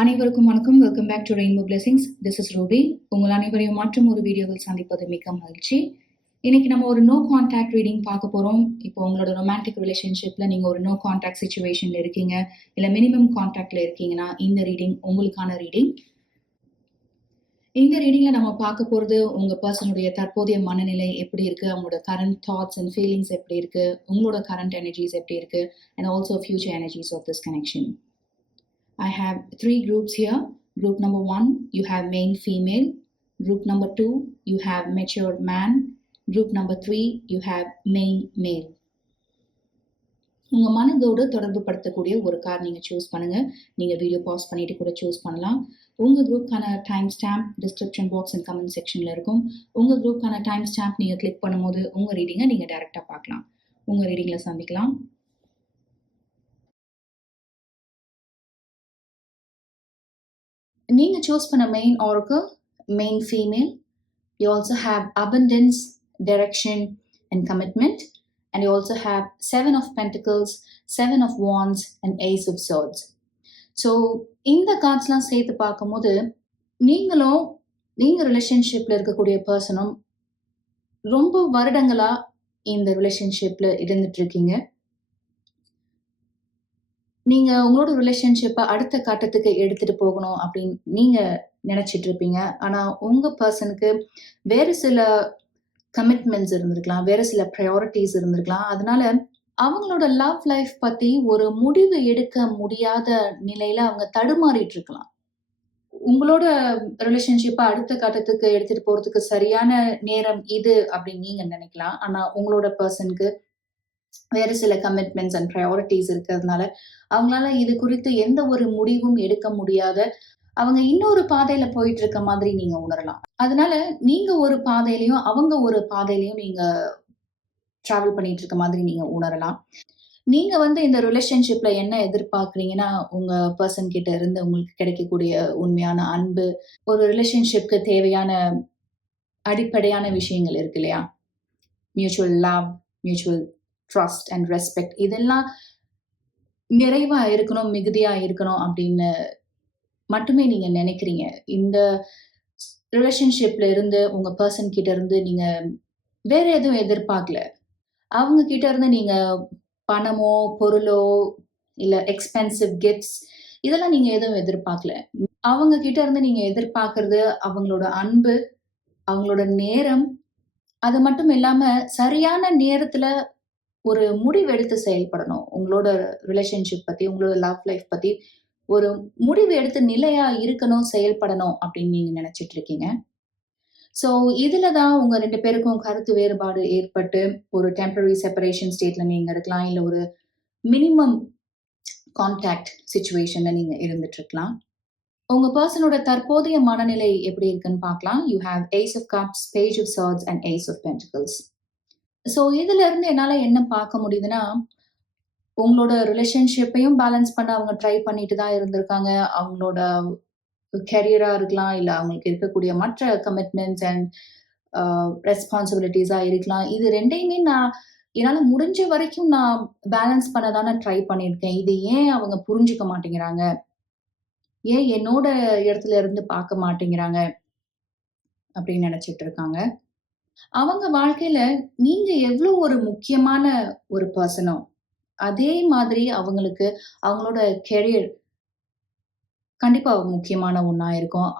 அனைவருக்கும் வணக்கம். Welcome back to Rainbow Blessings. This is Ruby. உங்கள் அனைவரையும் மற்றும் ஒரு வீடியோவில் சந்திப்பது மிக்க மகிழ்ச்சி. இன்னைக்கு நம்ம ஒரு நோ கான்டாக்ட் ரீடிங் பார்க்க போறோம். இப்போ உங்களோட ரொமான்டிக் ரிலேஷன்ஷிப்ல நீங்க ஒரு நோ கான்டாக்ட் சிச்சுவேஷன்ல இருக்கீங்க, இல்ல மினிமம் கான்டாக்ட்ல இருக்கீங்கன்னா இந்த ரீடிங் உங்களுக்கான ரீடிங். இந்த ரீடிங்ல நம்ம பார்க்க போறது உங்க பர்சனுடைய தற்போதைய மனநிலை எப்படி இருக்கு, அவங்களோட கரண்ட் தாட்ஸ் அண்ட் ஃபீலிங்ஸ் எப்படி இருக்கு, உங்களோட கரண்ட் எனர்ஜிஸ் எப்படி இருக்கு, and also future energies of this connection. I have 3 groups here. Group number 1, you have male female. Group number 2, you have mature man. Group number 3, you have male. உங்க மனதோடு தொடர்பு படுத்தக்கூடிய ஒரு card நீங்க choose பண்ணுங்க. நீங்க video pass பண்ணிட்டு கூட choose பண்ணலாம். உங்க குரூப்கான time stamp description box and comment செக்ஷன்ல இருக்கும். உங்க குரூப்கான டைம் ஸ்டாம்ப் நீங்க கிளிக் பண்ணும்போது உங்க ரீடிங்கை நீங்க டைரக்டா பார்க்கலாம். உங்க ரீடிங்ல சந்திக்கலாம். நீங்க சூஸ் பண்ண main oracle main female. You also have abundance, direction and commitment, and you also have 7 of pentacles, 7 of wands and ace of swords. So இந்த கார்ட்ஸ்லாம் சேர்த்து பார்க்கும்போது நீங்க ரிலேஷன்ஷிப்ல இருக்கக்கூடிய பர்சனும் ரொம்ப வருடங்களா இந்த ரிலேஷன்ஷிப்ல இருந்துட்டு இருக்கீங்க. நீங்க உங்களோட ரிலேஷன்ஷிப்பை அடுத்த கட்டத்துக்கு எடுத்துட்டு போகணும் அப்படின்னு நீங்க நினைச்சிட்டு இருப்பீங்க. ஆனா உங்க பர்சனுக்கு வேறு சில கமிட்மெண்ட்ஸ் இருந்திருக்கலாம், வேற சில ப்ரையாரிட்டிஸ் இருந்திருக்கலாம். அதனால அவங்களோட லவ் லைஃப் பத்தி ஒரு முடிவு எடுக்க முடியாத நிலையில அவங்க தடுமாறிட்டு இருக்கலாம். உங்களோட ரிலேஷன்ஷிப்பை அடுத்த கட்டத்துக்கு எடுத்துட்டு போறதுக்கு சரியான நேரம் இது அப்படின்னு நீங்க நினைக்கலாம். ஆனா உங்களோட பர்சனுக்கு வேறு சில கமிட்மெண்ட்ஸ் அண்ட் ப்ரையாரிட்டிஸ் இருக்கிறதுனால அவங்களால இது குறித்து எந்த ஒரு முடிவும் எடுக்க முடியாத அவங்க இன்னொரு பாதையில போயிட்டு இருக்க மாதிரி நீங்க உணரலாம். அதனால நீங்க ஒரு பாதையிலையும் அவங்க ஒரு பாதையிலையும் நீங்க டிராவல் பண்ணிட்டு இருக்க மாதிரி நீங்க உணரலாம். நீங்க இந்த ரிலேஷன்ஷிப்ல என்ன எதிர்பார்க்குறீங்கன்னா, உங்க பர்சன் கிட்ட இருந்து உங்களுக்கு கிடைக்கக்கூடிய உண்மையான அன்பு, ஒரு ரிலேஷன்ஷிப்க்கு தேவையான அடிப்படையான விஷயங்கள் இருக்கு இல்லையா? Mutual love, mutual trust and respect, இதெல்லாம் நிறைவா இருக்கணும், மிகுதியா இருக்கணும் அப்படின்னு மட்டுமே நீங்க நினைக்கிறீங்க. இந்த ரிலேஷன்ஷிப்ல இருந்து உங்க பர்சன் கிட்ட இருந்து நீங்க வேற எதுவும் எதிர்பார்க்கல. அவங்க கிட்ட இருந்து நீங்க பணமோ, பொருளோ, இல்ல எக்ஸ்பென்சிவ் கிஃப்ட்ஸ் இதெல்லாம் நீங்க எதுவும் எதிர்பார்க்கல. அவங்க கிட்ட இருந்து நீங்க எதிர்பார்க்கறது அவங்களோட அன்பு, அவங்களோட நேரம், அது மட்டும் இல்லாம சரியான நேரத்துல ஒரு முடிவு எடுத்து செயல்படணும். உங்களோட ரிலேஷன்ஷிப் பத்தி, உங்களோட லவ் லைஃப் பத்தி ஒரு முடிவு எடுத்து நிலையா இருக்கணும், செயல்படணும் அப்படின்னு நீங்க நினைச்சிட்டு இருக்கீங்க. ஸோ இதுல தான் உங்க 2 பேருக்கும் கருத்து வேறுபாடு ஏற்பட்டு ஒரு டெம்பரரி செப்பரேஷன் ஸ்டேட்ல நீங்க இருக்கலாம். இல்ல ஒரு மினிமம் கான்டாக்ட் சிச்சுவேஷன்ல நீங்க இருந்துட்டு இருக்கலாம். உங்க பர்சனோட தற்போதைய மனநிலை எப்படி இருக்குன்னு பார்க்கலாம். You have ace of cups, page of swords and ace of pentacles. So இதுல இருந்து என்னால என்ன பார்க்க முடியுதுன்னா, உங்களோட ரிலேஷன்ஷிப்பையும் பேலன்ஸ் பண்ண அவங்க ட்ரை பண்ணிட்டு தான் இருந்திருக்காங்க. அவங்களோட கெரியரா இருக்கலாம், இல்ல அவங்களுக்கு இருக்கக்கூடிய மற்ற கமிட்மெண்ட்ஸ் அண்ட் ரெஸ்பான்சிபிலிட்டிஸா இருக்கலாம். இது 2யுமே என்னால முடிஞ்ச வரைக்கும் நான் பேலன்ஸ் பண்ண தானே ட்ரை பண்ணியிருக்கேன். இது ஏன் அவங்க புரிஞ்சுக்க மாட்டேங்கிறாங்க? ஏன் என்னோட இடத்துல இருந்து பார்க்க மாட்டேங்கிறாங்க? அப்படின்னு நினைச்சிட்டு இருக்காங்க. அவங்க வாழ்க்கையில நீங்க எவ்வளோ ஒரு முக்கியமான ஒரு பர்சனோ, அதே மாதிரி அவங்களுக்கு அவங்களோட கெரியர் கண்டிப்பா முக்கியமான ஒண்ணா இருக்கும்.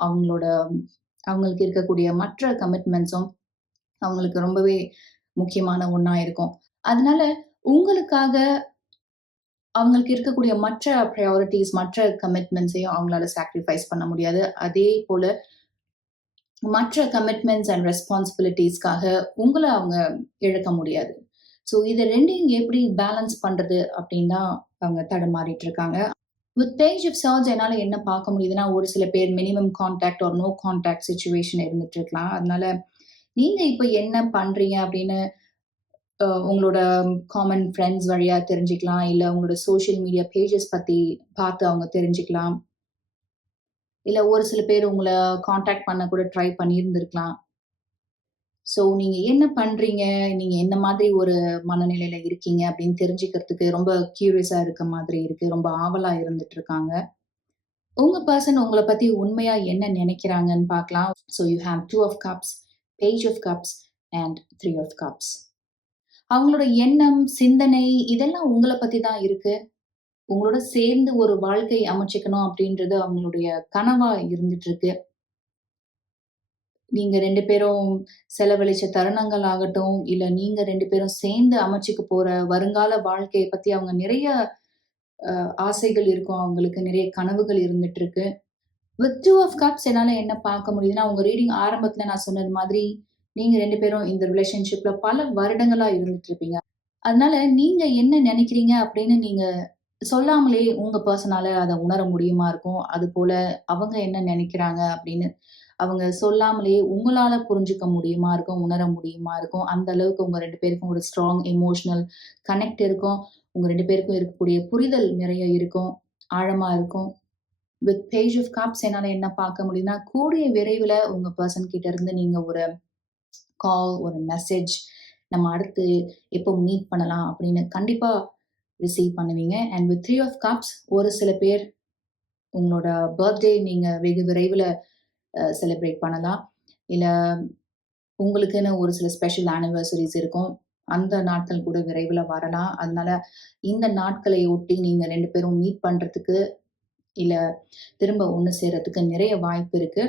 அவங்களுக்கு இருக்கக்கூடிய மற்ற கமிட்மெண்ட்ஸும் அவங்களுக்கு ரொம்பவே முக்கியமான ஒண்ணா இருக்கும். அதனால உங்களுக்காக அவங்களுக்கு இருக்கக்கூடிய மற்ற ப்ரையாரிட்டிஸ், மற்ற கமிட்மெண்ட்ஸையும் அவங்களால சாக்ரிஃபைஸ் பண்ண முடியாது. அதே போல மற்ற கமிட்மெண்ட்ஸ் அண்ட் ரெஸ்பான்சிபிலிட்டிஸ்க்காக உங்கள அவங்க இழக்க முடியாது. ஸோ இது 2யும் எப்படி பேலன்ஸ் பண்றது அப்படின்னு தான் அவங்க தடுமாறிட்டு இருக்காங்க. வித் பேஜ் ஆஃப் swords என்னால என்ன பார்க்க முடியுதுன்னா, ஒரு சில பேர் minimum contact or no contact situation இருந்துட்டு இருக்கலாம். அதனால நீங்க இப்ப என்ன பண்றீங்க அப்படின்னு உங்களோட காமன் ஃப்ரெண்ட்ஸ் வழியா தெரிஞ்சுக்கலாம். இல்ல உங்களோட சோஷியல் மீடியா பேஜஸ் பத்தி பார்த்து அவங்க தெரிஞ்சுக்கலாம். இல்ல ஒரு சில பேர் உங்கள கான்டாக்ட் பண்ண கூட ட்ரை பண்ணியிருந்திருக்கலாம். ஸோ நீங்க என்ன பண்றீங்க? நீங்க என்ன மாதிரி ஒரு மனநிலையில இருக்கீங்க அப்படின்னு தெரிஞ்சுக்கிறதுக்கு ரொம்ப கியூரியஸா இருக்க மாதிரி இருக்கு. ரொம்ப ஆவலா இருந்துட்டு இருக்காங்க. உங்க பெர்சன் உங்கள பத்தி உண்மையா என்ன நினைக்கிறாங்கன்னு பார்க்கலாம். So you have 2 of cups, page of cups and 3 of cups. அவங்களோட எண்ணம், சிந்தனை இதெல்லாம் உங்கள பத்தி தான் இருக்கு. உங்களோட சேர்ந்து ஒரு வாழ்க்கை அமைச்சுக்கணும் அப்படின்றது அவங்களுடைய கனவா இருந்துட்டு இருக்கு. நீங்க 2 பேரும் செலவழிச்ச தருணங்கள் ஆகட்டும், இல்ல நீங்க 2 பேரும் சேர்ந்து அமைச்சுக்க போற வருங்கால வாழ்க்கைய பத்தி அவங்க நிறைய ஆசைகள் இருக்கும் அவங்களுக்கு. நிறைய கனவுகள் இருந்துட்டு இருக்கு. வித் 2 ஆஃப் கப்ஸ் என்னால என்ன பார்க்க முடியுதுன்னா, உங்க ரீடிங் ஆரம்பத்துல நான் சொன்னது மாதிரி, நீங்க 2 பேரும் இந்த ரிலேஷன்ஷிப்ல பல வருடங்களா இருந்துட்டு இருப்பீங்க. அதனால நீங்க என்ன நினைக்கிறீங்க அப்படின்னு நீங்க சொல்லாமலே உங்க பெர்சனால அத உணர முடியுமா இருக்கும். அதுபோல அவங்க என்ன நினைக்கிறாங்க அப்படின்னு அவங்க சொல்லாமலேயே உங்களால புரிஞ்சுக்க முடியுமா இருக்கும், உணர முடியுமா இருக்கும். அந்த அளவுக்கு உங்க 2 பேருக்கும் ஒரு ஸ்ட்ராங் எமோஷனல் கனெக்ட் இருக்கும். உங்க 2 பேருக்கும் இருக்கக்கூடிய புரிதல் நிறைய இருக்கும். ஆழமா இருக்கும். வித் பேஜ் ஆஃப் கப்ஸ் என்னால என்ன பார்க்க முடியுதுன்னா, கூடிய விரைவில உங்க பெர்சன் கிட்ட இருந்து நீங்க ஒரு கால், ஒரு மெசேஜ் நம்ம அடுத்து எப்போ மீட் பண்ணலாம் அப்படின்னு கண்டிப்பா ரிசீவ் பண்ணுவீங்க. அண்ட் வித் 3 ஆஃப் கப்ஸ் ஒரு சில பேர் உங்களோட பர்த்டே நீங்க வெகு விரைவில செலிப்ரேட் பண்ணலாம். இல்ல உங்களுக்குன்னு ஒரு சில ஸ்பெஷல் ஆனிவர்சரிஸ் இருக்கும். அந்த நாட்கள் கூட விரைவில வரலாம். அதனால இந்த நாட்களை ஒட்டி நீங்க 2 பேரும் மீட் பண்றதுக்கு, இல்ல திரும்ப ஒண்ணு சேர்றதுக்கு நிறைய வாய்ப்பு இருக்கு.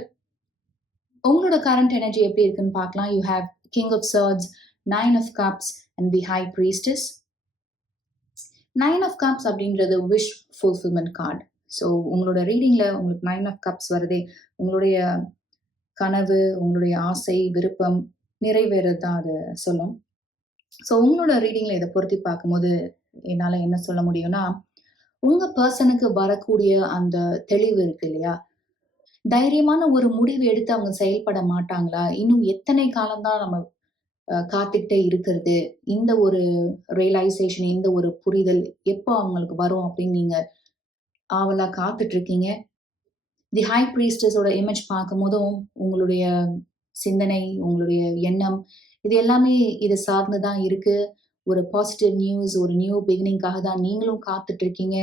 உங்களோட கரண்ட் எனர்ஜி எப்படி இருக்குன்னு பார்க்கலாம். You have king of swords, 9 of cups and the high priestess. 9 of cups அப்படின்றது விஷ் ஃபுல்ஃபில்மென்ட் கார்ட். ஸோ உங்களோட ரீடிங்ல உங்களுக்கு 9 ஆஃப் கப்ஸ் வருதே, உங்களுடைய கனவு, உங்களுடைய ஆசை, விருப்பம் நிறைவேறது தான் அது சொல்லும். ஸோ உங்களோட ரீடிங்ல இத பொருத்தி பார்க்கும்போது, என்னால என்ன சொல்ல முடியும்னா, உங்க பெர்சனுக்கு வரக்கூடிய அந்த தெளிவு இருக்கு இல்லையா? தைரியமான ஒரு முடிவு எடுத்து அவங்க செயல்பட மாட்டாங்களா? இன்னும் எத்தனை காலம் தான் நம்ம காத்துக்கிட்டே இருக்கிறது? இந்த ஒரு ரியலைசேஷன், இந்த ஒரு புரிதல் எப்போ அவங்களுக்கு வரும் அப்படின்னு நீங்க ஆவலா காத்துட்டு இருக்கீங்க. தி ஹை பிரீஸ்டஸோட இமேஜ் பார்க்கும்போதும், உங்களுடைய சிந்தனை, உங்களுடைய எண்ணம், இது எல்லாமே இத சார்ந்து தான் இருக்கு. ஒரு பாசிட்டிவ் நியூஸ், ஒரு நியூ பிகினிங்காக தான் நீங்களும் காத்துட்டு இருக்கீங்க.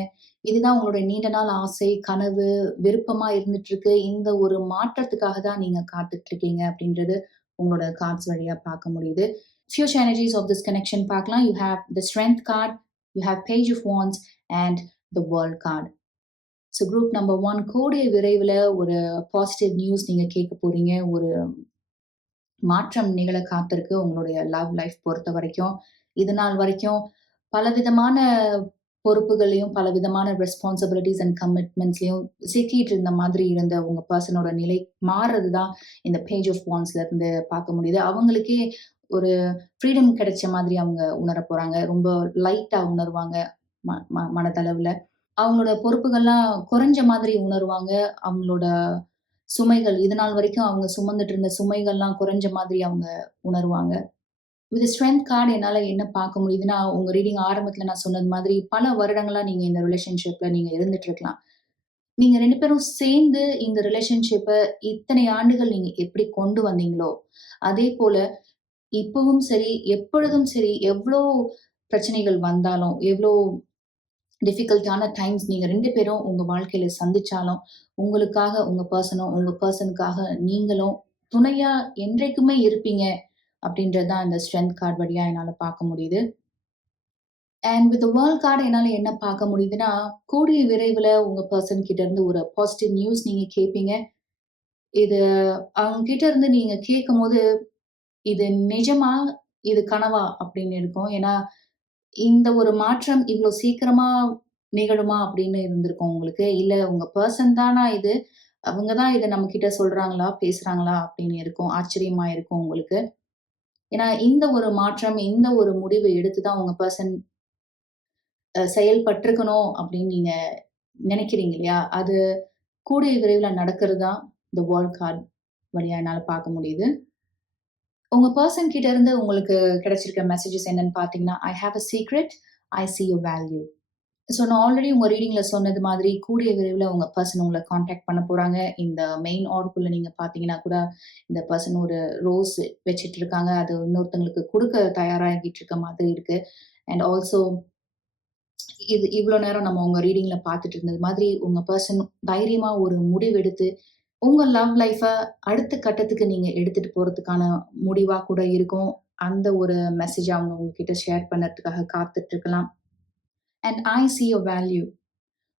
இதுதான் உங்களுடைய நீண்ட நாள் ஆசை, கனவு, விருப்பமா இருந்துட்டு இருக்கு. இந்த ஒரு மாற்றத்துக்காக தான் நீங்க காத்துட்டு இருக்கீங்க அப்படின்றது உங்களோட கார்ட்ஸ் வழியா பார்க்க முடியுது. Future energies of this connection பார்க்கலாம். You have the strength card, you have page of wands and the world card. So group number 1 கூடிய விரைவில ஒரு பாசிட்டிவ் நியூஸ் நீங்க கேட்க போறீங்க. ஒரு மாற்றம் நிகழ காத்திருக்கு உங்களுடைய லவ் லைஃப் பொறுத்தவரைக்கும். இது நாள் வரைக்கும் பலவிதமான பொறுப்புகளையும், பலவிதமான ரெஸ்பான்சிபிலிட்டீஸ் அண்ட் கமிட்மெண்ட்ஸ்லயும் சிக்கிட்டு இருந்த மாதிரி இருந்த உங்க பெர்சனோட நிலை மாறுறது தான் இந்த பேஜ் ஆஃப் வாண்ட்ஸ்ல இருந்து பார்க்க முடியுது. அவங்களுக்கே ஒரு ஃப்ரீடம் கிடைச்ச மாதிரி அவங்க உணரப் போறாங்க. ரொம்ப லைட்டா உணர்வாங்க மனதளவுல. அவங்களோட பொறுப்புகள்லாம் குறைஞ்ச மாதிரி உணருவாங்க. அவங்களோட சுமைகள் இதுநாள் வரைக்கும் அவங்க சுமந்துட்டு இருந்த சுமைகள்லாம் குறைஞ்ச மாதிரி அவங்க உணருவாங்க. வித் ஸ்ட்ரெங்த் கார்ட் என்னால என்ன பார்க்க முடியுதுன்னா, உங்க ரீடிங் ஆரம்பத்துல நான் சொன்னது மாதிரி பல வருடங்களா நீங்க இந்த ரிலேஷன்ஷிப்ல நீங்க இருந்துட்டு இருக்கலாம். நீங்க 2 பேரும் சேர்ந்து இந்த ரிலேஷன்ஷிப்ப இத்தனை ஆண்டுகள் நீங்க எப்படி கொண்டு வந்தீங்களோ, அதே போல இப்பவும் சரி, எப்பொழுதும் சரி, எவ்ளோ பிரச்சனைகள் வந்தாலும், எவ்ளோ டிஃபிகல்ட்டான டைம்ஸ் நீங்க 2 பேரும் உங்க வாழ்க்கையில சந்திச்சாலும், உங்களுக்காக உங்க பெர்சனும், உங்க பெர்சனுக்காக நீங்களும் துணையா என்றைக்குமே இருப்பீங்க அப்படின்றது தான் இந்த ஸ்ட்ரெங்த் கார்ட் வழியா என்னால பார்க்க முடியுது. அண்ட் வித் வேர்ல்ட் கார்ட் என்னால என்ன பார்க்க முடியுதுன்னா, கூடிய விரைவில உங்க பெர்சன் கிட்ட இருந்து ஒரு பாசிட்டிவ் நியூஸ் நீங்க கேட்பீங்க. இது அவங்க கிட்ட இருந்து நீங்க கேட்கும்போது, இது நிஜமா? இது கனவா? அப்படின்னு இருக்கும். ஏன்னா இந்த ஒரு மாற்றம் இவ்ளோ சீக்கிரமா நிகழுமா அப்படின்னு இருந்திருக்கும் உங்களுக்கு. இல்ல உங்க பெர்சன் தானா இது? அவங்க தான் இத நம்மகிட்ட சொல்றாங்களா, பேசுறாங்களா அப்படின்னு இருக்கும். ஆச்சரியமா இருக்கும் உங்களுக்கு. ஏன்னா இந்த ஒரு மாற்றம், இந்த ஒரு முடிவு எடுத்து தான் உங்க பெர்சன் செயல்பட்டுருக்கணும் அப்படின்னு நீங்க நினைக்கிறீங்க இல்லையா? அது கூடிய விரைவில நடக்கிறது தான் இந்த வேர்ல்ட் கார்ட் வழியா என்னால பார்க்க முடியுது. உங்க பெர்சன் கிட்ட இருந்து உங்களுக்கு கிடைச்சிருக்க மெசேஜஸ் என்னன்னு பார்த்தீங்கன்னா, "I have a secret. I see your value." So நான் ஆல்ரெடி உங்க ரீடிங்ல சொன்னது மாதிரி, கூடிய விரைவில உங்க பெர்சன் உங்கள கான்டாக்ட் பண்ண போறாங்க. இந்த மெயின் ஆர்க்குள்ள நீங்க பார்த்தீங்கன்னா கூட, இந்த பெர்சன் ஒரு ரோஸ் வச்சுட்டு இருக்காங்க. அது இன்னொருத்தவங்களுக்கு குடுக்க தயாராகிட்டு இருக்க மாதிரி இருக்கு. அண்ட் ஆல்சோ இவ்ளோ நேரம் நம்ம உங்க ரீடிங்ல பார்த்துட்டு இருந்தது மாதிரி, உங்க பெர்சன் தைரியமா ஒரு முடிவெடுத்து, உங்க லவ் லைஃப அடுத்த கட்டத்துக்கு நீங்க எடுத்துட்டு போறதுக்கான முடிவா கூட இருக்கும். அந்த ஒரு மெசேஜ அவங்க உங்ககிட்ட ஷேர் பண்ணதுக்காக காத்துட்டு இருக்கலாம். And I sea your value.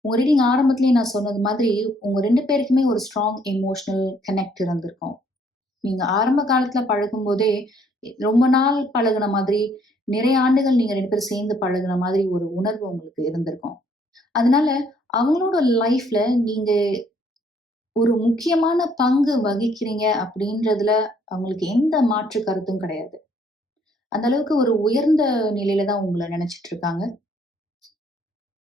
உங்க ரீடிங் ஆரம்பத்திலேயே நான் சொன்னது மாதிரி, உங்க 2 பேருக்குமே ஒரு ஸ்ட்ராங் எமோஷனல் கனெக்ட் இருந்திருக்கும். நீங்க ஆரம்ப காலத்துல பழகும்போதே, ரொம்ப நாள் பழகுன மாதிரி, நிறைய ஆண்டுகள் நீங்க 2 பேரும் சேர்ந்து பழகுன மாதிரி ஒரு உணர்வு உங்களுக்கு இருந்திருக்கும். அதனால அவங்களோட லைஃப்ல நீங்க ஒரு முக்கியமான பங்கு வகிக்கிறீங்க அப்படின்றதுல அவங்களுக்கு எந்த மாற்று கருத்தும் கிடையாது. அந்த அளவுக்கு ஒரு உயர்ந்த நிலையில தான் உங்கள நெனச்சுட்டு இருக்காங்க.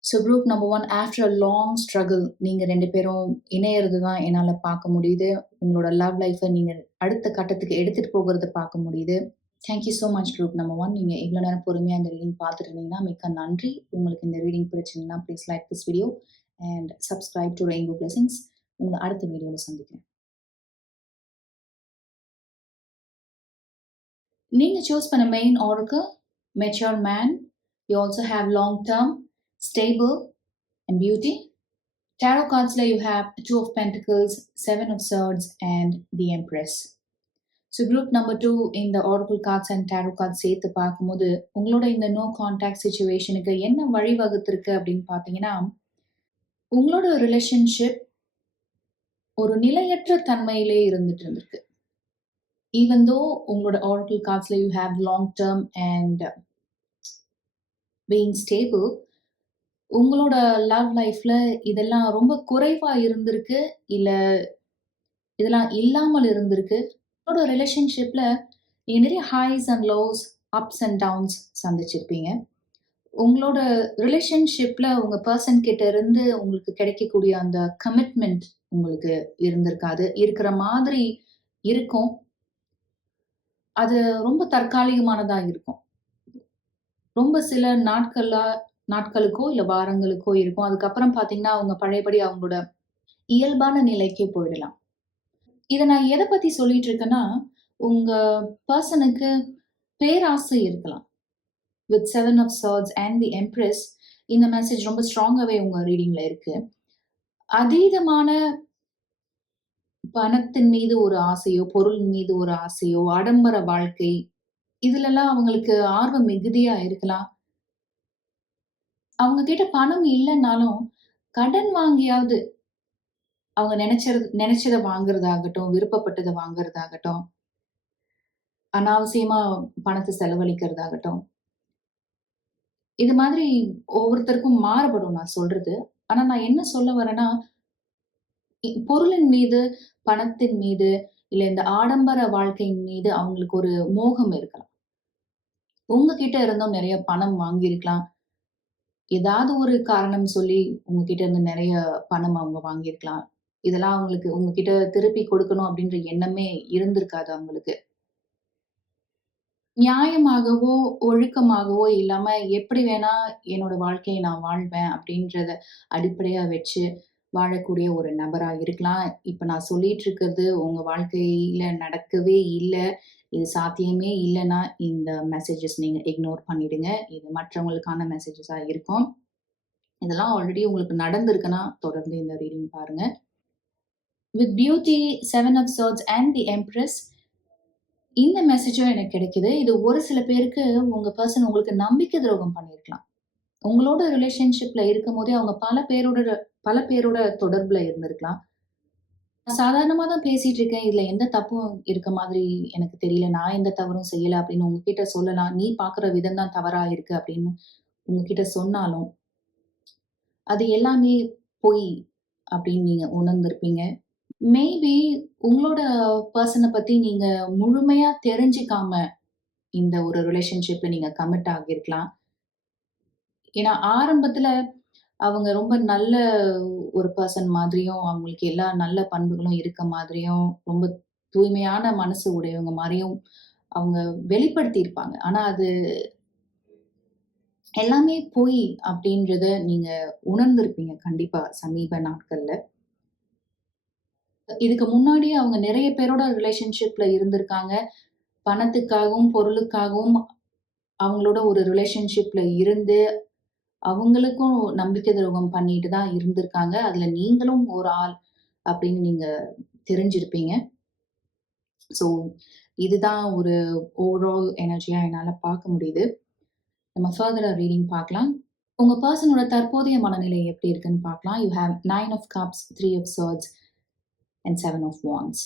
So group number 1 after a long struggle நீங்க 2 பேரும் இணையறது தான் என்னால பார்க்க முடியுது. உங்களோட லவ் லைஃப்ப நீங்க அடுத்த கட்டத்துக்கு எடுத்துட்டு போகுறத பார்க்க முடியுது. Thank you so much group number 1. நீங்க இவ்ளோ நேரம் பொறுமையா இந்த ரீடிங் பார்த்துட்டு இருந்தீங்கன்னா, மிக்க நன்றி. உங்களுக்கு இந்த ரீடிங் பிடிச்சிருந்தா please like this video and subscribe to Rainbow blessings. உங்கள அடுத்த வீடியோல சந்திக்கிறேன். நீங்க சூஸ் பண்ண main ஆராக்கிள் mature man. You also have long term, stable and beauty. Tarot cardsல you have Two of Pentacles, Seven of Swords and the Empress. So group number 2 இந்த oracle cards and tarot cards சேர்த்து பார்க்கும்போது, உங்களோட இந்த no contact சிச்சுவேஷனுக்கு என்ன வழிவகுத்திருக்கு அப்படின்னு பார்த்தீங்கன்னா, உங்களோட relationship ஒரு நிலையற்ற தன்மையிலே இருந்துட்டு இருந்திருக்கு. ஈவன் தோ உங்களோட ஆரக்கிள் கார்ட்ஸ்ல you have long term and being stable, உங்களோட லவ் லைஃப்ல இதெல்லாம் ரொம்ப குறைவா இருந்திருக்கு, இல்ல இதெல்லாம் இல்லாமல் இருந்திருக்கு. உங்களோட ரிலேஷன்ஷிப்ல நீங்க நிறைய highs and lows, ups and downs சந்திச்சிருப்பீங்க. உங்களோட ரிலேஷன்ஷிப்ல உங்க பெர்சன் கிட்ட இருந்து உங்களுக்கு கிடைக்கக்கூடிய அந்த கமிட்மெண்ட் உங்களுக்கு இருந்திருக்காது. இருக்கிற மாதிரி இருக்கும். அது ரொம்ப தற்காலிகமானதா இருக்கும். ரொம்ப சில நாட்களுக்கோ, இல்ல வாரங்களுக்கோ இருக்கும். அதுக்கப்புறம் பார்த்தீங்கன்னா, அவங்க பழையபடி அவங்களோட இயல்பான நிலைக்கே போயிடலாம். இத நான் எத பத்தி சொல்லிட்டு இருக்கேன்னா, உங்க பெர்சனுக்கு பேராசை இருக்கலாம். With 7 of swords and the empress இந்த மெசேஜ் ரொம்ப ஸ்ட்ராங்காவே உங்க ரீடிங்ல இருக்கு. அதீதமான பணத்தின் மீது ஒரு ஆசையோ, பொருள் மீது ஒரு ஆசையோ, ஆடம்பர வாழ்க்கை இதுலலாம் அவங்களுக்கு ஆர்வம் மிகுதியா இருக்கலாம். அவங்க கிட்ட பணம் இல்லன்னாலும், கடன் வாங்கியாவது அவங்க நெனச்சத வாங்குறதாகட்டும், விருப்பப்பட்டத வாங்குறதாகட்டும், அனாவசியமா பணத்த செலவழிக்கிறதாகட்டும், இது மாதிரி ஒவ்வொருத்தருக்கும் மாறுபடும் நான் சொல்றது. ஆனா நான் என்ன சொல்ல வரேன்னா, பொருளின் மீது, பணத்தின் மீது, இல்ல இந்த ஆடம்பர வாழ்க்கையின் மீது அவங்களுக்கு ஒரு மோகம் இருக்கலாம். உங்ககிட்ட இருந்தும் நெறைய பணம் வாங்கியிருக்கலாம். ஏதாவது ஒரு காரணம் சொல்லி உங்ககிட்ட இருந்து நெறைய பணம் அவங்க வாங்கியிருக்கலாம். இதெல்லாம் அவங்களுக்கு உங்ககிட்ட திருப்பி கொடுக்கணும் அப்படின்ற எண்ணமே இருந்திருக்காது அவங்களுக்கு. நியாயமாகவோ, ஒழுக்கமாகவோ இல்லாம எப்படி வேணா என்னோட வாழ்க்கைய நான் வாழ்வேன் அப்படின்றத அடிப்படையா வச்சு வாழக்கூடிய ஒரு நபரா இருக்கலாம். இப்ப நான் சொல்லிட்டு இருக்கிறது உங்க வாழ்க்கையில நடக்கவே இல்ல. இது சாத்தியமே இல்லன்னா, இந்த மெசேஜஸ் நீங்க இக்னோர் பண்ணிடுங்க. இது மற்றவங்களுக்கான மெசேஜஸா இருக்கும். இதெல்லாம் ஆல்ரெடி உங்களுக்கு நடந்திருக்குன்னா, தொடர்ந்து இந்த ரீடிங் பாருங்க. With beauty, 7 of swords and the empress இந்த மெசேஜும் எனக்கு கிடைக்குது. இது ஒரு சில பேருக்கு உங்க பெர்சன் உங்களுக்கு நம்பிக்கை துரோகம் பண்ணியிருக்கலாம். உங்களோட ரிலேஷன்ஷிப்ல இருக்கும்போதே அவங்க பல பேரோட தொடர்புல இருந்திருக்கலாம். நான் சாதாரணமா தான் பேசிட்டு இருக்கேன். இதுல எந்த தப்பும் இருக்க மாதிரி எனக்கு தெரியல. நான் எந்த தவறும் செய்யல அப்படின்னு உங்ககிட்ட சொல்லலாம். நீ பார்க்குற விதம் தான் தவறா இருக்கு அப்படின்னு உங்ககிட்ட சொன்னாலும், அது எல்லாமே பொய் அப்படின்னு நீங்க உணர்ந்திருப்பீங்க. மேபி உங்களோட பெர்சன பத்தி நீங்க முழுமையா தெரிஞ்சுக்காம இந்த ஒரு ரிலேஷன்ஷிப்ல நீங்க கமிட் ஆகியிருக்கலாம். ஏன்னா ஆரம்பத்துல அவங்க ரொம்ப நல்ல ஒரு பெர்சன் மாதிரியும், அவங்களுக்கு எல்லா நல்ல பண்புகளும் இருக்க மாதிரியும், ரொம்ப தூய்மையான மனசு உடையவங்க மாரியும் அவங்க வெளிப்படுத்தியிருப்பாங்க. ஆனா அது எல்லாமே பொய் அப்படின்றத நீங்க உணர்ந்திருப்பீங்க கண்டிப்பா சமீப நாட்கள்ல. இதுக்கு முன்னாடியே அவங்க நெறைய பேரோட ரிலேஷன்ஷிப்ல இருந்திருக்காங்க. பணத்துக்காகவும், பொருளுக்காகவும் அவங்களோட ஒரு ரிலேஷன்ஷிப்ல இருந்து, அவங்களுக்கும் நம்பிக்கை துரோகம் பண்ணிட்டு தான் இருந்திருக்காங்க. அதுல நீங்களும் ஒரு ஆள் அப்படின்னு நீங்க தெரிஞ்சிருப்பீங்க. ஸோ, இதுதான் ஒரு ஓவரால் எனர்ஜியா என்னால பார்க்க முடியுது. நம்ம ஃபர்தரா ரீடிங் பார்க்கலாம். உங்க பெர்சனோட தற்போதைய மனநிலை எப்படி இருக்குன்னு பார்க்கலாம். You have 9 of cups, 3 of swords and 7 of wands.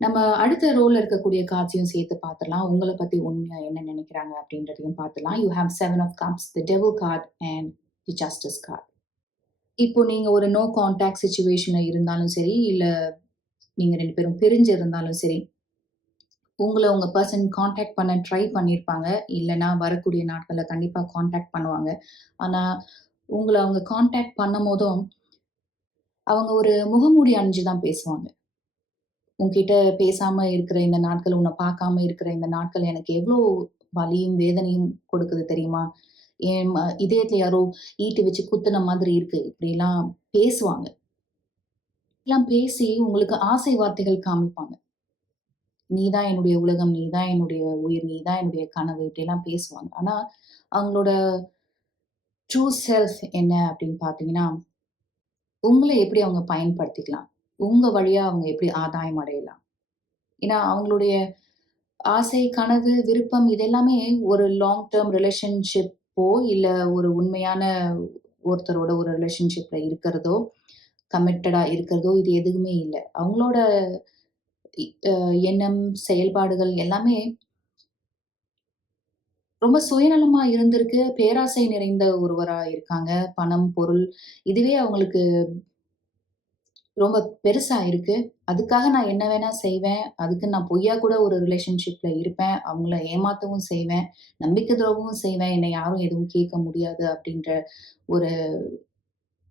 நம்ம அடுத்த ரோல இருக்கக்கூடிய கார்ட்ஸையும் சேர்த்து பார்த்துடலாம். உங்கள பத்தி உண்மையா என்ன நினைக்கிறாங்க அப்படின்றதையும் பார்த்துடலாம். You have 7 of cups, the devil card and the justice card. இப்போ நீங்க ஒரு நோ கான்டாக்ட் சிச்சுவேஷன்ல இருந்தாலும் சரி, இல்ல நீங்க 2 பேரும் பிரிஞ்சு இருந்தாலும் சரி, உங்கள உங்க பெர்சன் கான்டாக்ட் பண்ண ட்ரை பண்ணியிருப்பாங்க. இல்லன்னா வரக்கூடிய நாட்கள்ல கண்டிப்பா கான்டாக்ட் பண்ணுவாங்க. ஆனா, உங்கள அவங்க கான்டாக்ட் பண்ணும்போதும், அவங்க ஒரு முகமூடி அணிஞ்சு தான் பேசுவாங்க. உன்கிட்ட பேசாம இருக்கிற இந்த நாட்கள், உன்ன பார்க்காம இருக்கிற இந்த நாட்கள் எனக்கு எவ்ளோ வலியும், வேதனையும் கொடுக்குது தெரியுமா? என் இதயத்துல யாரோ ஈட்டி வச்சு குத்துன மாதிரி இருக்கு. இப்படிலாம் பேசுவாங்க. இப்படிலாம் பேசி உங்களுக்கு ஆசை வார்த்தைகள் காமிப்பாங்க. "நீ தான் என்னுடைய உலகம், நீ தான் என்னுடைய உயிர், நீ தான் என்னுடைய கனவு" இப்படிலாம் பேசுவாங்க. ஆனா, அவங்களோட ட்ரூ செல்ஃப் என்ன அப்படின்னு பார்த்தீங்கன்னா, உங்கள எப்படி அவங்க பயன்படுத்திக்கலாம்? உங்க வழியா அவங்க எப்படி ஆதாயம் அடையலாம்? ஏன்னா, அவங்களுடைய ஆசை, கனவு, விருப்பம் இது எல்லாமே ஒரு லாங் டெர்ம் ரிலேஷன்ஷிப்போ, இல்ல ஒரு உண்மையான ஒருத்தரோட ஒரு ரிலேஷன்ஷிப்ல இருக்கிறதோ, கமிட்டடா இருக்கிறதோ இது எதுவுமே இல்ல. அவங்களோட இ அ எண்ணம், செயல்பாடுகள் எல்லாமே ரொம்ப சுயநலமா இருந்திருக்கு. பேராசை நிறைந்த ஒருவரா இருக்காங்க. பணம், பொருள் இதுவே அவங்களுக்கு ரொம்ப பெருசா இருக்கு. அதுக்காக நான் என்ன வேணா செய்வேன். அதுக்கு நான் பொய்யா கூட ஒரு ரிலேஷன்ஷிப்ல இருப்பேன். அவங்கள ஏமாத்தவும் செய்வேன். நம்பிக்கை துரோகமும் செய்வேன். என்ன யாரும் எதுவும் கேட்க முடியாது அப்படின்ற ஒரு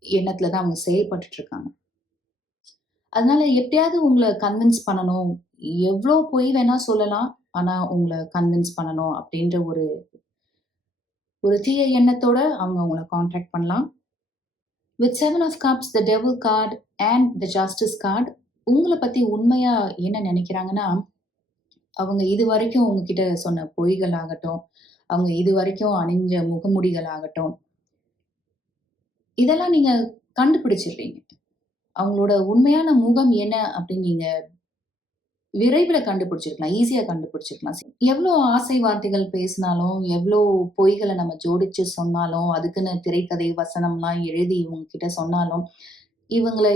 எண்ணத்துல தான் அவங்க செயல்பட்டுட்டு இருக்காங்க. அதனால எப்படியாவது உங்கள கன்வின்ஸ் பண்ணணும். எவ்ளோ பொய் வேணா சொல்லலாம். ஆனா உங்கள கன்வின்ஸ் பண்ணணும் அப்படின்ற ஒரு ஒரு தீய எண்ணத்தோட அவங்க உங்கள கான்டாக்ட் பண்ணலாம். With 7 of cups, the devil card and the justice card உங்கள பத்தி உண்மையா என்ன நெனைக்கிறாங்கன்னா, அவங்க இதுவரைக்கும் உங்ககிட்ட சொன்ன பொய்கள் ஆகட்டும், அவங்க இதுவரைக்கும் அணிஞ்ச முகமூடிகள் ஆகட்டும், இதெல்லாம் நீங்க கண்டுபிடிச்சிடுறீங்க. அவங்களோட உண்மையான முகம் என்ன அப்படின்னு நீங்க விரைவில கண்டுபிடிச்சிருக்கலாம். ஈஸியா கண்டுபிடிச்சிருக்கலாம். எவ்ளோ ஆசை வார்த்தைகள் பேசினாலும், எவ்ளோ பொய்கள நம்ம ஜோடிச்சு சொன்னாலும், அதுக்குன்னு திரைக்கதை, வசனம்லாம் எழுதி இவங்க கிட்ட சொன்னாலும், இவங்கள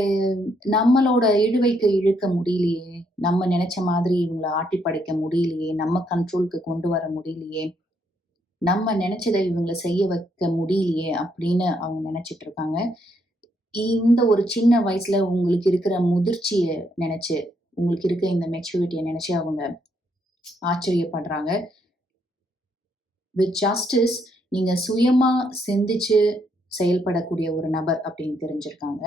நம்மளோட இழுவைக்கு இழுக்க முடியலையே! நம்ம நெனச்ச மாதிரி இவங்கள ஆட்டி படைக்க முடியலையே! நம்ம கண்ட்ரோல்க்கு கொண்டு வர முடியலையே! நம்ம நெனச்சத இவங்கள செய்ய வைக்க முடியலையே! அப்படின்னு அவங்க நெனச்சுட்டு இருக்காங்க. இந்த ஒரு சின்ன வயசுல உங்களுக்கு இருக்கிற முதிர்ச்சிய நெனச்சு, உங்களுக்கு இருக்க இந்த மெச்சூரிட்டிய நெனச்சு அவங்க ஆச்சரியப்படுறாங்க. வித் ஜஸ்டிஸ் நீங்க சுயமா சிந்திச்சு செயல்படக்கூடிய ஒரு நபர் அப்படின்னு தெரிஞ்சிருக்காங்க.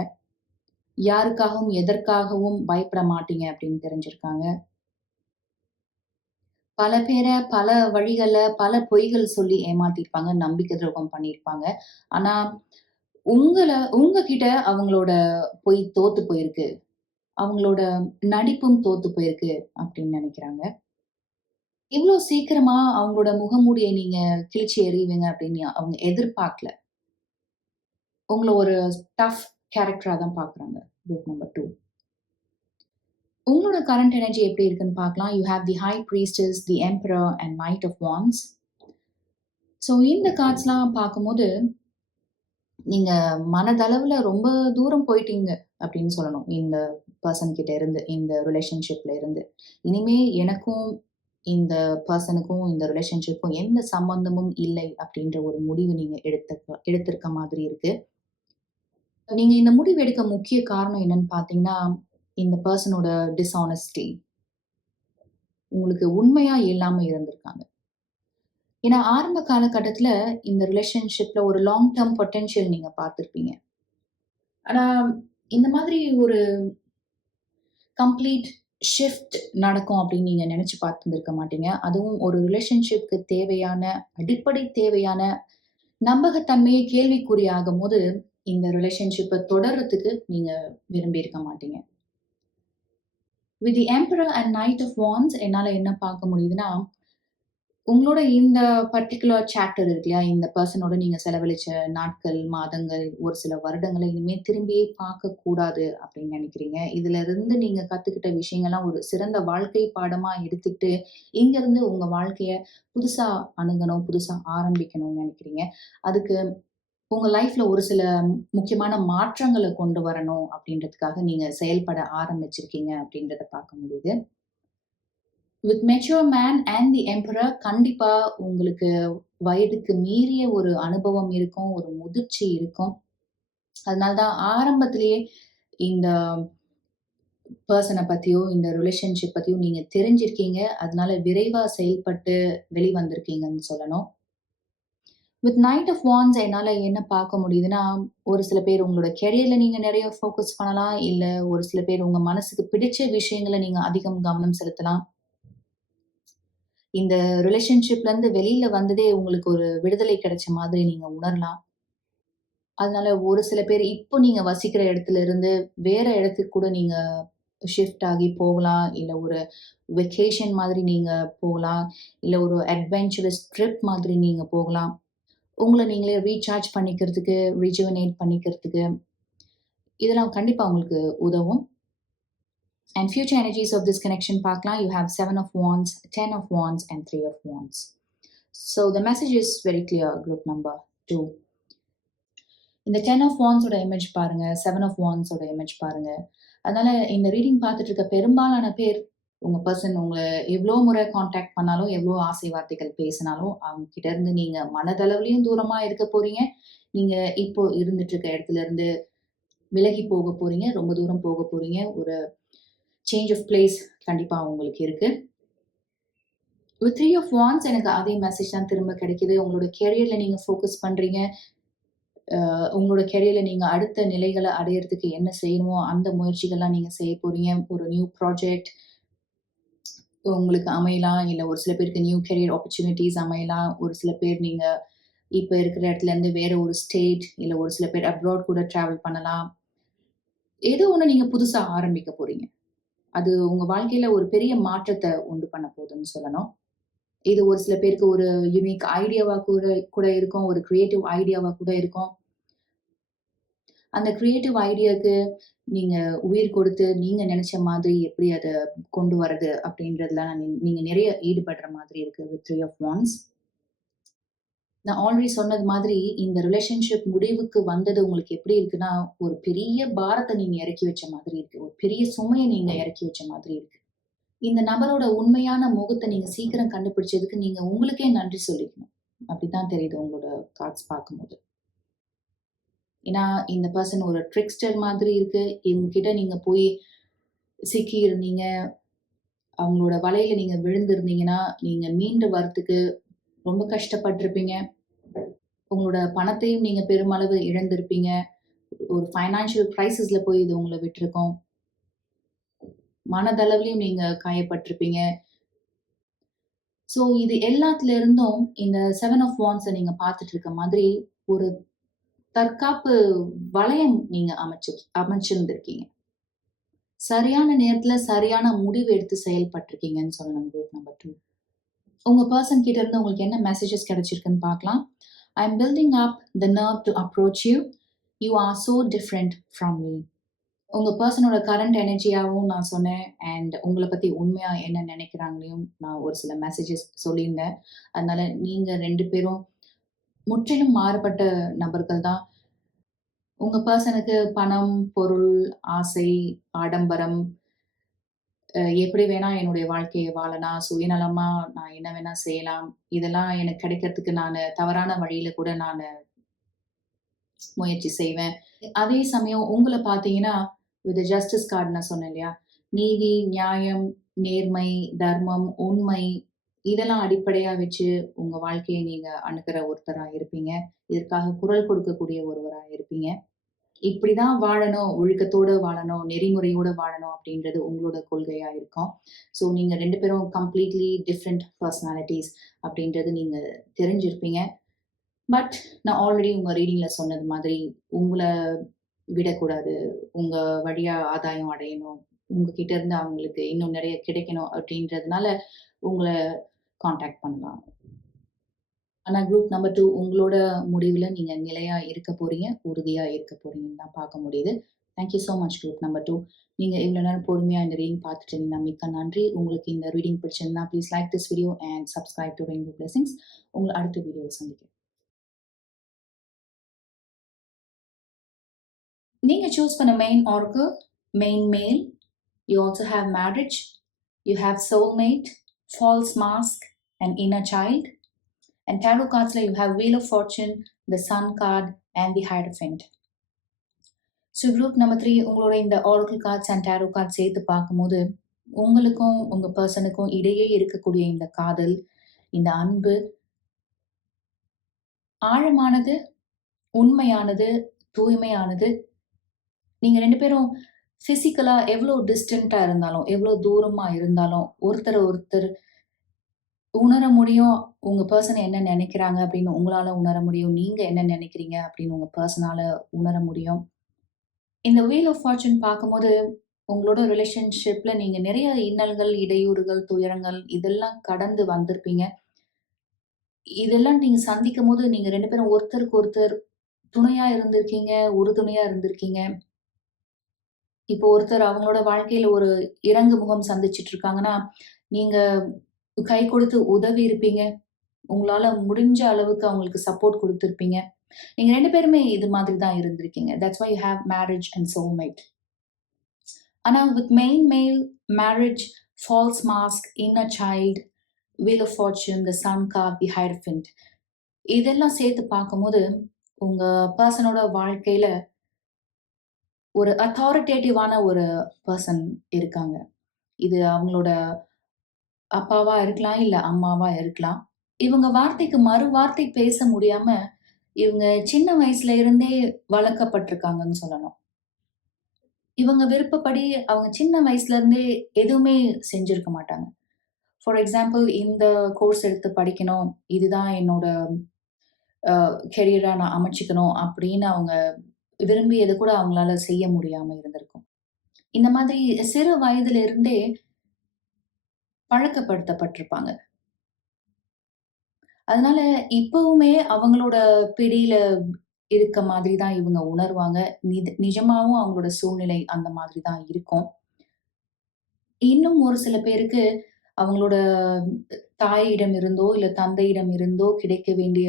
யாருக்காகவும், எதற்காகவும் பயப்பட மாட்டீங்க அப்படின்னு தெரிஞ்சிருக்காங்க. பல பேர பல வழிகள்ல, பல பொய்கள் சொல்லி ஏமாத்தியிருப்பாங்க. நம்பிக்கை துரோகம் பண்ணியிருப்பாங்க. ஆனா, உங்கள உங்ககிட்ட அவங்களோட பொய் தோத்து போயிருக்கு. அவங்களோட நடிப்பும் தோத்து போயிருக்கு அப்படின்னு நெனைக்கிறாங்க. இவ்ளோ சீக்கிரமா அவங்களோட முகமூடிய நீங்க கிழிச்சு எறியுவீங்க அப்படின்னு அவங்க எதிர்பார்க்கல. உங்கள ஒரு டஃப் கேரக்டரா தான் பார்க்குறாங்க. Group number 2. உங்களோட கரண்ட் எனர்ஜி எப்படி இருக்குன்னு பார்க்கலாம். You have the high priestess, the emperor and knight of wands. So இந்த கார்ட்ஸ்லாம் பார்க்கும்போது, நீங்க மனதளவுல ரொம்ப தூரம் போயிட்டீங்க அப்படின்னு சொல்லணும். இந்த பெர்சன் கிட்ட இருந்து, இந்த ரிலேஷன்ஷிப்ல இருந்து. இனிமே எனக்கும் இந்த பெர்சனுக்கும், இந்த ரிலேஷன்ஷிப்க்கும் எந்த சம்பந்தமும் இல்லை அப்படின்ற ஒரு முடிவு நீங்க எடுத்திருக்க மாதிரி இருக்கு. நீங்க இந்த முடிவு எடுக்க முக்கிய காரணம் என்னன்னு பார்த்தீங்கன்னா, இந்த பெர்சனோட டிஸ்ஹானஸ்டி. உங்களுக்கு உண்மையா இல்லாம இருந்திருக்காங்க. ஏன்னா ஆரம்ப காலகட்டத்தில இந்த ரிலேஷன்ஷிப்ல ஒரு லாங் டெர்ம் பொட்டன்ஷியல் நீங்க பார்த்திருப்பீங்க. ஆனா இந்த மாதிரி ஒரு கம்ப்ளீட் ஷிஃப்ட் நடக்கும் அப்படின்னு நீங்க நினைச்சு பார்த்திருந்திருக்க மாட்டீங்க. அதுவும் ஒரு ரிலேஷன்ஷிப்க்கு தேவையான, அடிப்படை தேவையான நம்பகத்தன்மையே கேள்விக்குறியாகும்போது, இந்த ரிலேஷன்ஷிப்ப தொடர்றதுக்கு நீங்க விரும்பியிருக்க மாட்டீங்க. With the emperor and knight of wands என்னால என்ன பார்க்க முடியுதுன்னா, உங்களோட இந்த பர்ட்டிகுலர் சாப்டர் இருக்கு இல்லையா? இந்த பெர்சனோட நீங்க செலவழிச்ச நாட்கள், மாதங்கள், ஒரு சில வருடங்கள இனிமே திரும்பியே பார்க்கக்கூடாது அப்படின்னு நெனைக்கிறீங்க. இதிலருந்து நீங்க கத்துக்கிட்ட விஷயங்கள்லாம் ஒரு சிறந்த வாழ்க்கை பாடமா எடுத்துட்டு, இங்கருந்து உங்க வாழ்க்கைய புதுசா அணுகணும், புதுசா ஆரம்பிக்கணும்னு நெனைக்கிறீங்க. அதுக்கு உங்க லைஃப்ல ஒரு சில முக்கியமான மாற்றங்கள கொண்டு வரணும் அப்படின்றதுக்காக நீங்க செயல்பட ஆரம்பிச்சிருக்கீங்க அப்படின்றத பார்க்க முடியுது. With mature man and the emperor கண்டிப்பா உங்களுக்கு வயதுக்கு மீறிய ஒரு அனுபவம் இருக்கும். ஒரு முதிர்ச்சி இருக்கும். அதனால தான் ஆரம்பத்திலேயே இந்த பெர்சன பத்தியோ, இந்த ரிலேஷன்ஷிப் பத்தியோ நீங்க தெரிஞ்சிருக்கீங்க. அதனால விரைவா செயல்பட்டு வெளிவந்திருக்கீங்கன்னு சொல்லணும். வித் நைட் ஆஃப் வாண்ட்ஸ் என்னால என்ன பார்க்க முடியுதுன்னா, ஒரு சில பேர் உங்களோட கெரியர்ல நீங்க நெறைய ஃபோக்கஸ் பண்ணலாம். இல்ல ஒரு சில பேர் உங்க மனசுக்கு பிடிச்ச விஷயங்கள நீங்க அதிகம் கவனம் செலுத்தலாம். இந்த ரிலேஷன்ஷிப்லருந்து வெளில வந்ததே உங்களுக்கு ஒரு விடுதலை கிடைச்ச மாதிரி நீங்க உணரலாம். அதனால ஒரு சில பேர் இப்போ நீங்க வசிக்கிற இடத்துல இருந்து வேற இடத்துக்கு கூட நீங்க ஷிஃப்ட் ஆகி போகலாம். இல்ல ஒரு வெக்கேஷன் மாதிரி நீங்க போகலாம். இல்ல ஒரு அட்வென்ச்சரஸ் ட்ரிப் மாதிரி நீங்க போகலாம். உங்கள நீங்களே ரீசார்ஜ் பண்ணிக்கிறதுக்கு, ரிஜுவனேட் பண்ணிக்கிறதுக்கு, இதெல்லாம் கண்டிப்பா உங்களுக்கு உதவும். And future energies of this connection பார்க்கலாம். You have 7 of wands, 10 of wands and 3 of wands. So the message is very clear, group number 2. இந்த 10 ஆஃப் வாண்ட்ஸோட இமேஜ் பாருங்க. 7 ஆஃப் வாண்ட்ஸோட இமேஜ் பாருங்க. அதனால இந்த ரீடிங் பார்த்துட்டு இருக்க பெரும்பாலான பேர், உங்க பெர்சன் உங்கள எவ்ளோ முறை கான்டாக்ட் பண்ணாலும், எவ்ளோ ஆசை வார்த்தைகள் பேசினாலும், அவங்க கிட்ட இருந்து நீங்க மனதளவிலயும் தூரமா இருக்க போறீங்க. நீங்க இப்போ இருந்துட்டு இருக்க இடத்துல இருந்து விலகி போக போறீங்க. ரொம்ப தூரம் போக போறீங்க. ஒரு சேஞ்ச் ஆஃப் பிளேஸ் கண்டிப்பா உங்களுக்கு இருக்கு. வித் 3 ஆஃப் வாண்ட்ஸ் எனக்கு அதே மெசேஜ் தான் திரும்ப கிடைக்குது. உங்களோட கேரியர்ல நீங்க ஃபோக்கஸ் பண்றீங்க. உங்களோட கெரியர்ல நீங்க அடுத்த நிலைகள அடையறதுக்கு என்ன செய்யணுமோ, அந்த முயற்சிகள்லாம் நீங்க செய்ய போறீங்க. ஒரு நியூ ப்ராஜெக்ட் உங்களுக்கு அமையலாம். இல்ல ஒரு சில பேருக்கு நியூ கெரியர் ஆப்பர்ச்சுனிட்டீஸ் அமையலாம். ஒரு சில பேர் நீங்க இப்ப இருக்கிற இடத்துலருந்து வேற ஒரு ஸ்டேட், இல்ல ஒரு சில பேர் அப்ராட் கூட டிராவல் பண்ணலாம். ஏதோ ஒண்ணு நீங்க புதுசா ஆரம்பிக்க போறீங்க. அது உங்க வாழ்க்கையில ஒரு பெரிய மாற்றத்த உண்டு பண்ண போதுன்னு சொல்லணும். இது ஒரு சில பேருக்கு ஒரு யூனிக் ஐடியாவா கூட கூட இருக்கும். ஒரு கிரியேட்டிவ் ஐடியாவா கூட இருக்கும். அந்த கிரியேட்டிவ் ஐடியாக்கு நீங்க உயிர் கொடுத்து, நீங்க நெனச்ச மாதிரி எப்படி அத கொண்டு வரது அப்படின்றதுல நீங்க நெறைய ஈடுபடுற மாதிரி இருக்கு வித் 3 ஆஃப் வாண்ட்ஸ். நான் ஆல்ரெடி சொன்னது மாதிரி இந்த ரிலேஷன்ஷிப் முடிவுக்கு வந்தது உங்களுக்கு எப்படி இருக்குன்னா, ஒரு பெரிய பாரத்த நீங்க இறக்கி வச்ச மாதிரி இருக்கு. ஒரு பெரிய சுமைய நீங்க இறக்கி வச்ச மாதிரி இருக்கு. இந்த நபரோட உண்மையான முகத்த நீங்க சீக்கிரம் கண்டுபிடிச்சதுக்கு நீங்க உங்களுக்கே நன்றி சொல்லிக்கணும். அப்படித்தான் தெரியுது உங்களோட கார்ட்ஸ் பார்க்கும்போது. ஏன்னா, இந்த பெர்சன் ஒரு ட்ரிக்ஸ்டர் மாதிரி இருக்கு. இவங்க கிட்ட நீங்க போய் சிக்கி இருந்தீங்க. அவங்களோட வலையில நீங்க விழுந்திருந்தீங்கன்னா, நீங்க மீண்டு வரதுக்கு ரொம்ப கஷ்டப்பட்டுருப்பீங்க. உங்களோட பணத்தையும் நீங்க பெருமளவு இழந்திருப்பீங்க. ஒரு ஃபைனான்ஷியல் கிரைசிஸ்ல போய் இது உங்கள விட்டுருக்கும். மனதளவிலயும் நீங்க காயப்பட்டுருப்பீங்க. ஸோ இது எல்லாத்துல இருந்தும் இந்த 7 ஆஃப் வாண்ட்ஸ நீங்க பார்த்துட்டு இருக்க மாதிரி, ஒரு தற்காப்பு வளையம் நீங்க அமைச்சிருந்திருக்கீங்க. சரியான நேரத்துல சரியான முடிவு எடுத்து செயல்பட்டுருக்கீங்கன்னு சொல்லணும் குரூப் நம்பர் 2. உங்க பெர்சன் கிட்ட இருந்து உங்களுக்கு என்ன மெசேஜஸ் கிடைச்சிருக்குன்னு பார்க்கலாம். I am building up the nerve to approach you. You are so different from me. உங்க பெர்சனோட கரண்ட் எனர்ஜியாவும் நான் சொன்னேன். அண்ட் உங்கள பத்தி உண்மையா என்ன நினைக்கிறாங்களையும் நான் ஒரு சில மெசேஜஸ் சொல்லியிருந்தேன். அதனால நீங்க 2 பேரும் முற்றிலும் மாறுபட்ட நபர்கள் தான். உங்க பெர்சனுக்கு பணம், பொருள், ஆசை, ஆடம்பரம், எப்படி வேணா என்னுடைய வாழ்க்கைய வாழலாம். சுயநலமா நான் என்ன வேணா செய்யலாம். இதெல்லாம் எனக்கு கிடைக்கிறதுக்கு நானு தவறான வழியில கூட நானு முயற்சி செய்வேன். அதே சமயம் உங்கள பார்த்தீங்கன்னா, வித் ஜஸ்டிஸ் கார்ட் நான் சொன்னேன் இல்லையா? நீதி, நியாயம், நேர்மை, தர்மம், உண்மை இதெல்லாம் அடிப்படையா வச்சு உங்க வாழ்க்கைய நீங்க அணுகுற ஒருத்தரா இருப்பீங்க. இதற்காக குரல் கொடுக்கக்கூடிய ஒருவரா இருப்பீங்க. இப்படிதான் வாழணும், ஒழுக்கத்தோட வாழணும், நெறிமுறையோட வாழணும் அப்படின்றது உங்களோட கொள்கையா இருக்கும். ஸோ நீங்க 2 பேரும் கம்ப்ளீட்லி டிஃபரெண்ட் பெர்சனாலிட்டீஸ் அப்படின்றது நீங்க தெரிஞ்சிருப்பீங்க. பட் நான் ஆல்ரெடி உங்க ரீடிங்ல சொன்னது மாதிரி, உங்கள விடக்கூடாது. உங்க வழியா ஆதாயம் அடையணும். உங்ககிட்ட இருந்து அவங்களுக்கு இன்னும் நெறைய கிடைக்கணும் அப்படின்றதுனால, உங்கள கான்டாக்ட் பண்ணலாம். ஆனா குரூப் நம்பர் 2 உங்களோட முடிவுல நீங்க நிலையா இருக்க போறீங்க, உறுதியா இருக்க போறீங்கன்னு தான் பார்க்க முடியுது. Thank you so much group number 2. நீங்க இவ்வளோ நேரம் பொறுமையா இந்த ரீடிங் பார்த்துட்டு இருந்தீங்கன்னா மிக்க நன்றி. உங்களுக்கு இந்த ரீடிங் பிடிச்சிருந்தா please like this video and subscribe to Rainbow blessings. உங்கள அடுத்த வீடியோல சந்திக்கிறேன். நீங்க சூஸ் பண்ண மெயின் ஆர்க்கு, மெயின் மேல். You also have marriage. You have soulmate, false mask, and inner child. And tarot cards you have Wheel of Fortune, the Sun card, and the Hierophant. So group number 3 உங்களோட இந்த oracle cards and tarot cards சேர்த்து பார்க்கும்போது உங்களுக்கும் உங்க பர்சனுக்கும் இடையே இருக்கக்கூடிய இந்த காதல், இந்த அன்பு ஆழமானது, உண்மையானது, தூய்மையானது. நீங்க 2 பேரும் பிசிக்கலா எவ்வளோ டிஸ்டன்ட்டா இருந்தாலும், எவ்வளோ தூரமா இருந்தாலும் ஒருத்தர ஒருத்தர் உணர முடியும். உங்க பெர்சன் என்ன நினைக்கிறாங்க அப்படின்னு உங்களால உணர முடியும். நீங்க என்ன நினைக்கிறீங்க அப்படின்னு உங்க பெர்சனால உணர முடியும். இந்த வீல் ஆஃப் ஃபார்ச்சூன் பார்க்கும்போது, உங்களோட ரிலேஷன்ஷிப்ல நீங்க நிறைய இன்னல்கள், இடையூறுகள், துயரங்கள் இதெல்லாம் கடந்து வந்திருப்பீங்க. இதெல்லாம் நீங்க சந்திக்கும்போது, நீங்க 2 பேரும் ஒருத்தருக்கு ஒருத்தர் துணையா இருந்திருக்கீங்க, உறுதுணையா இருந்திருக்கீங்க. இப்போ ஒருத்தர் அவங்களோட வாழ்க்கையில ஒரு இறங்கு முகம் சந்திச்சுட்டு இருக்காங்கன்னா, நீங்க கை கொடுத்து உதவி இருப்பீங்க. உங்களால முடிஞ்ச அளவுக்கு அவங்களுக்கு சப்போர்ட் குடுத்திருப்பீங்க. நீங்க 2 பேருமே இது மாதிரி தான் இருந்திருக்கீங்க. That's why you have marriage and soulmate. ஆனா with main male, marriage, false mask, inner child, wheel of fortune, the sun card, the hierophant இதெல்லாம் சேர்த்து பார்க்கும்போது, உங்க பெர்சனோட வாழ்க்கையில ஒரு அத்தாரிட்டேட்டிவான ஒரு பெர்சன் இருக்காங்க. இது அவங்களோட அப்பாவா இருக்கலாம், இல்ல அம்மாவா இருக்கலாம். இவங்க வார்த்தைக்கு மறு வார்த்தை பேச முடியாம, இவங்க சின்ன வயசுல இருந்தே வளர்க்கப்பட்டிருக்காங்கன்னு சொல்லணும். இவங்க விருப்பப்படி அவங்க சின்ன வயசுல இருந்தே எதுவுமே செஞ்சிருக்க மாட்டாங்க. ஃபார் எக்ஸாம்பிள் இந்த கோர்ஸ் எடுத்து படிக்கணும். இதுதான் என்னோட கெரியரா நான் அமைச்சுக்கணும் அப்படின்னு அவங்க விரும்பியது கூட அவங்களால செய்ய முடியாம இருந்திருக்கும். இந்த மாதிரி சிறு வயதில இருந்தே பழக்கப்படுத்தப்பட்டிருப்பாங்க. அதனால இப்பவுமே அவங்களோட பிடியில இருக்க மாதிரி தான் இவங்க உணர்வாங்க. நிஜமாவும் அவங்களோட சூழ்நிலை அந்த மாதிரி தான் இருக்கும். இன்னும் ஒரு சில பேருக்கு அவங்களோட தாயிடம் இருந்தோ, இல்ல தந்தையிடம் இருந்தோ கிடைக்க வேண்டிய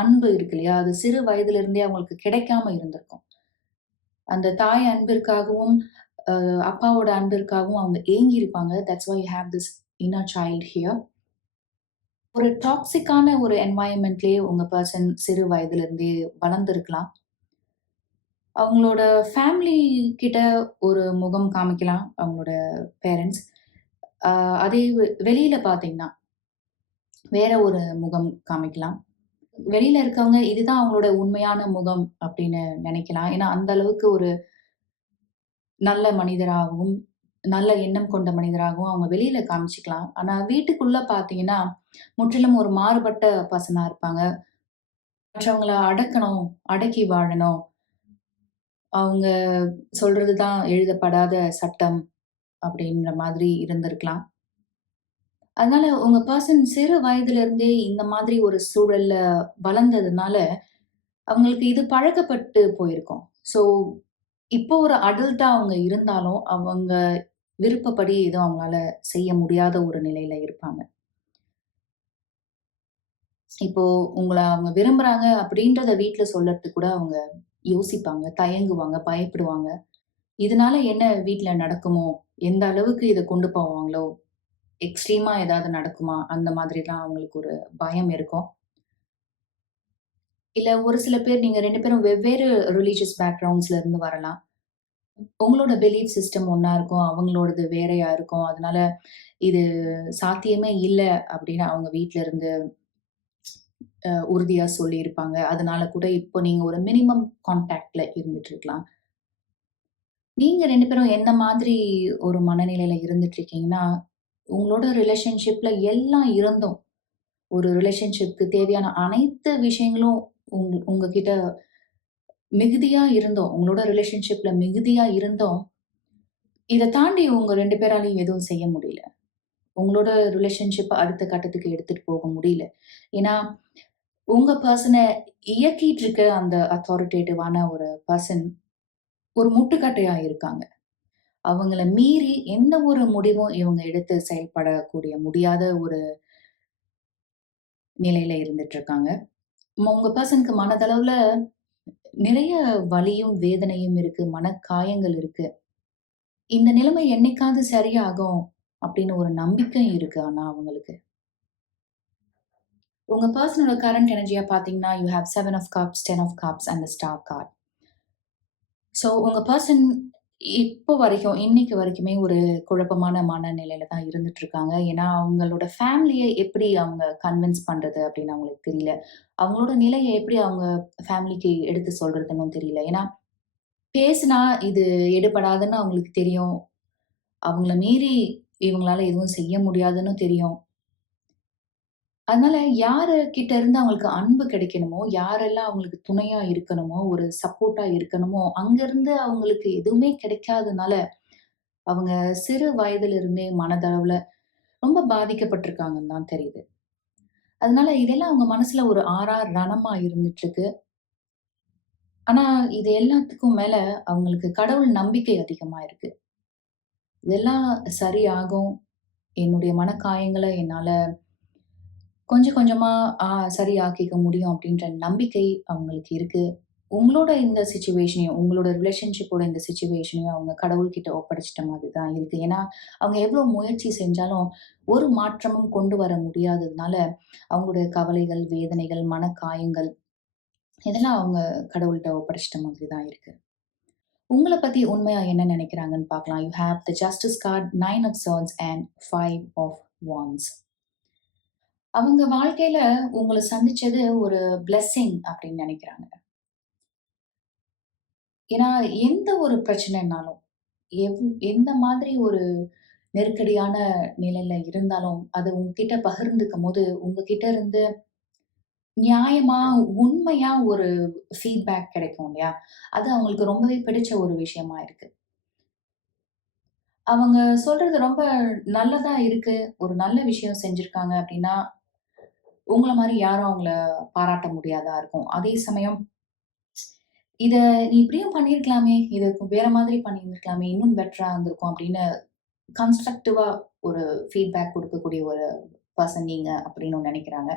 அன்பு இருக்கு இல்லையா? அது சிறு வயதில இருந்தே அவங்களுக்கு கிடைக்காம இருந்திருக்கும். அந்த தாய் அன்பிற்காகவும், அப்பாவோட அன்பிற்காகவும் அவங்க ஏங்கியிருப்பாங்க. That's why you have this inner child here. ஒரு டாக்ஸிக்கான ஒரு என்வாயர்ன்மென்ட்லயே உங்க பெர்சன் சிறு வயதிலிருந்தே வளர்ந்திருக்கலாம். அவங்களோட ஃபேமிலி கிட்ட ஒரு முகம் காமிக்கலாம், அவங்களோட பேரண்ட்ஸ். அதே வெளியில பார்த்தீங்கன்னா, வேற ஒரு முகம் காமிக்கலாம். வெளியில இருக்கவங்க இதுதான் அவங்களோட உண்மையான முகம் அப்படின்னு நினைக்கலாம். ஏன்னா, அந்த அளவுக்கு ஒரு நல்ல மனிதராகவும், நல்ல எண்ணம் கொண்ட மனிதராகவும் அவங்க வெளியில காமிச்சுக்கலாம். ஆனா வீட்டுக்குள்ள பார்த்தீங்கன்னா, முற்றிலும் ஒரு மாறுபட்ட பர்சனா இருப்பாங்க. மற்றவங்கள அடக்கணும், அடக்கி வாழணும். அவங்க சொல்றது தான் எழுதப்படாத சட்டம் அப்படின்ற மாதிரி இருந்திருக்கலாம். அதனால உங்க பெர்சன் சிறு வயதிலிருந்தே இந்த மாதிரி ஒரு சூழல்ல வளர்ந்ததுனால, அவங்களுக்கு இது பழக்கப்பட்டு போயிருக்கும். ஸோ, இப்போ ஒரு அடல்ட்டா அவங்க இருந்தாலும், அவங்க விருப்பப்படி எதுவும் அவங்களால செய்ய முடியாத ஒரு நிலையில இருப்பாங்க. இப்போ உங்கள அவங்க விரும்புறாங்க அப்படின்றத வீட்ல சொல்லறதுக்கு கூட அவங்க யோசிப்பாங்க, தயங்குவாங்க, பயப்படுவாங்க. இதனால என்ன வீட்ல நடக்குமோ? எந்த அளவுக்கு இத கொண்டு போவாங்களோ? எக்ஸ்ட்ரீமா ஏதாவது நடக்குமா? அந்த மாதிரிலாம் அவங்களுக்கு ஒரு பயம் இருக்கும். இல்ல ஒரு சில பேர் நீங்க 2 பேரும் வெவ்வேறு ரிலிஜியஸ் பேக்ரவுண்ட்ஸ்ல இருந்து வரலாம். உங்களோட பிலீஃப் சிஸ்டம் ஒண்ணா இருக்கும். அவங்களோடது வேறையா இருக்கும். அதனால இது சாத்தியமே இல்ல அப்படின்னு அவங்க வீட்ல இருந்து உறுதியா சொல்லியிருப்பாங்க. அதனால கூட இப்போ நீங்க ஒரு மினிமம் கான்டாக்ட்ல இருந்துட்டு இருக்கலாம். நீங்க 2 பேரும் எந்த மாதிரி ஒரு மனநிலையில இருந்துட்டு இருக்கீங்கன்னா, உங்களோட ரிலேஷன்ஷிப்ல எல்லாம் இருந்தும், ஒரு ரிலேஷன்ஷிப்க்கு தேவையான அனைத்து விஷயங்களும் உங்ககிட்ட மிகுதியா இருந்தும், உங்களோட ரிலேஷன்ஷிப்ல மிகுதியா இருந்தும், இத தாண்டி உங்க 2 பேராலயும் எதுவும் செய்ய முடியல. உங்களோட ரிலேஷன்ஷிப்ப அடுத்த கட்டத்துக்கு எடுத்துட்டு போக முடியல. ஏன்னா, உங்க பெர்சன இயக்கிட்டு இருக்க அந்த அத்தாரிட்டேட்டிவான ஒரு பெர்சன் ஒரு முட்டுக்கட்டையா இருக்காங்க. அவங்கள மீறி எந்த ஒரு முடிவும் இவங்க எடுத்து செயல்படக்கூடிய முடியாத ஒரு நிலையில இருந்துட்டு இருக்காங்க. உங்க பெர்சனுக்கு மனதளவுல நிறைய வலியும், வேதனையும் இருக்கு. மனக்காயங்கள் இருக்கு. இந்த நிலைமை என்னைக்காவது சரியாகும் அப்படின்னு ஒரு நம்பிக்கை இருக்கு ஆனா அவங்களுக்கு. உங்க பெர்சனோட கரண்ட் எனர்ஜியா பார்த்தீங்கன்னா, you have 7 of cups, 10 of cups and the star card. So உங்க பெர்சன் இப்போ வரைக்கும், இன்னைக்கு வரைக்குமே ஒரு குழப்பமான மனநிலையில தான் இருந்துட்டு இருக்காங்க. ஏன்னா, அவங்களோட ஃபேமிலிய எப்படி அவங்க கன்வின்ஸ் பண்றது அப்படின்னு அவங்களுக்கு தெரியல. அவங்களோட நிலைய எப்படி அவங்க ஃபேமிலிக்கு எடுத்து சொல்றதுன்னும் தெரியல. ஏன்னா, பேசினா இது எடுபடாதுன்னு அவங்களுக்கு தெரியும். அவங்கள மீறி இவங்களால எதுவும் செய்ய முடியாதுன்னு தெரியும். அதனால யாரு கிட்ட இருந்து அவங்களுக்கு அன்பு கிடைக்கணுமோ, யாரெல்லாம் அவங்களுக்கு துணையா இருக்கணுமோ, ஒரு சப்போர்ட்டா இருக்கணுமோ, அங்கருந்து அவங்களுக்கு எதுவுமே கிடைக்காதனால, அவங்க சிறு வயதிலிருந்தே மனதளவுல ரொம்ப பாதிக்கப்பட்டிருக்காங்கன்னு தான் தெரியுது. அதனால இதெல்லாம் அவங்க மனசுல ஒரு ஆறா ரணமா இருந்துட்டு இருக்கு. ஆனா, இது எல்லாத்துக்கும் மேல அவங்களுக்கு கடவுள் நம்பிக்கை அதிகமா இருக்கு. இதெல்லாம் சரியாகும். என்னுடைய மனக்காயங்கள என்னால கொஞ்சம் கொஞ்சமா சரியாக்கிக்க முடியும் அப்படின்ற நம்பிக்கை அவங்களுக்கு இருக்கு. உங்களோட இந்த சிச்சுவேஷனையும், உங்களோட ரிலேஷன்ஷிப்போட இந்த சிச்சுவேஷனையும் அவங்க கடவுள்கிட்ட ஒப்படைச்சிட்ட மாதிரி தான் இருக்கு. ஏன்னா, அவங்க எவ்ளோ முயற்சி செஞ்சாலும் ஒரு மாற்றமும் கொண்டு வர முடியாததுனால, அவங்களுடைய கவலைகள், வேதனைகள், மனக்காயங்கள் இதெல்லாம் அவங்க கடவுள்ட்ட ஒப்படைச்சிட்ட மாதிரி தான் இருக்கு. உங்கள பத்தி உண்மையா என்ன நினைக்கிறாங்கன்னு பார்க்கலாம். You have the justice card, 9 of swords and 5 of wands. அவங்க வாழ்க்கையில உங்கள சந்திச்சது ஒரு பிளெஸ்ஸிங் அப்படின்னு நினைக்கிறாங்க. ஏன்னா, எந்த ஒரு பிரச்சனைனாலும், எவ் எந்த மாதிரி ஒரு நெருக்கடியான நிலையில இருந்தாலும், அத உங்ககிட்ட பகிர்ந்துக்கும்போது, உங்ககிட்ட இருந்து நியாயமா, உண்மையா ஒரு ஃபீட்பேக் கிடைக்கும் இல்லையா? அது அவங்களுக்கு ரொம்பவே பிடிச்ச ஒரு விஷயமா இருக்கு. அவங்க சொல்றது ரொம்ப நல்லதா இருக்கு. ஒரு நல்ல விஷயம் செஞ்சிருக்காங்க அப்டின்னா, உங்கள மாரி யாரும் அவங்கள பாராட்ட முடியாதா இருக்கும். அதே சமயம், "இத நீ இப்படியும் பண்ணியிருக்கலாமே! இத வேற மாதிரி பண்ணியிருந்திருக்கலாமே! இன்னும் பெட்டரா இருந்திருக்கும்." அப்படின்னு கன்ஸ்ட்ரக்டிவா ஒரு ஃபீட்பேக் குடுக்கக்கூடிய ஒரு பெர்சன் நீங்க அப்படின்னு நெனைக்கிறாங்க.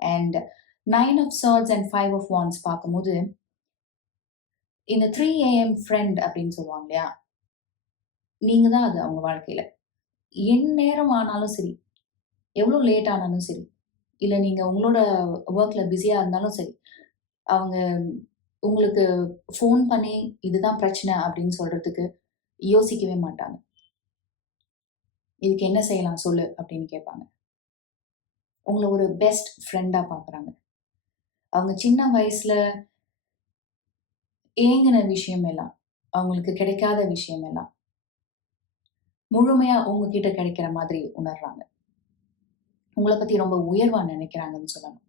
And 9 of swords and 5 of wands பார்க்கும்போது, இந்த 3 ஏஎம் ஃபிரெண்ட் அப்படின்னு சொல்லுவாங்க இல்லையா? நீங்க தான் அது அவங்க வாழ்க்கையில. எந்நேரம் ஆனாலும் சரி, எவ்வளோ லேட் ஆனாலும் சரி, இல்ல நீங்க உங்களோட வொர்க்ல பிஸியா இருந்தாலும் சரி, அவங்க உங்களுக்கு ஃபோன் பண்ணி, "இதுதான் பிரச்சனை" அப்படின்னு சொல்றதுக்கு யோசிக்கவே மாட்டாங்க. "இதுக்கு என்ன செய்யலாம் சொல்லு" அப்படின்னு கேட்பாங்க. உங்கள ஒரு பெஸ்ட் ஃப்ரெண்டா பார்க்குறாங்க. அவங்க சின்ன வயசுல ஏங்குன விஷயம் எல்லாம், அவங்களுக்கு கிடைக்காத விஷயம் எல்லாம், முழுமையா உங்ககிட்ட கிடைக்கிற மாதிரி உணர்றாங்க. உங்கள பத்தி ரொம்ப உயர்வா நினைக்கிறாங்கன்னு சொல்லணும்.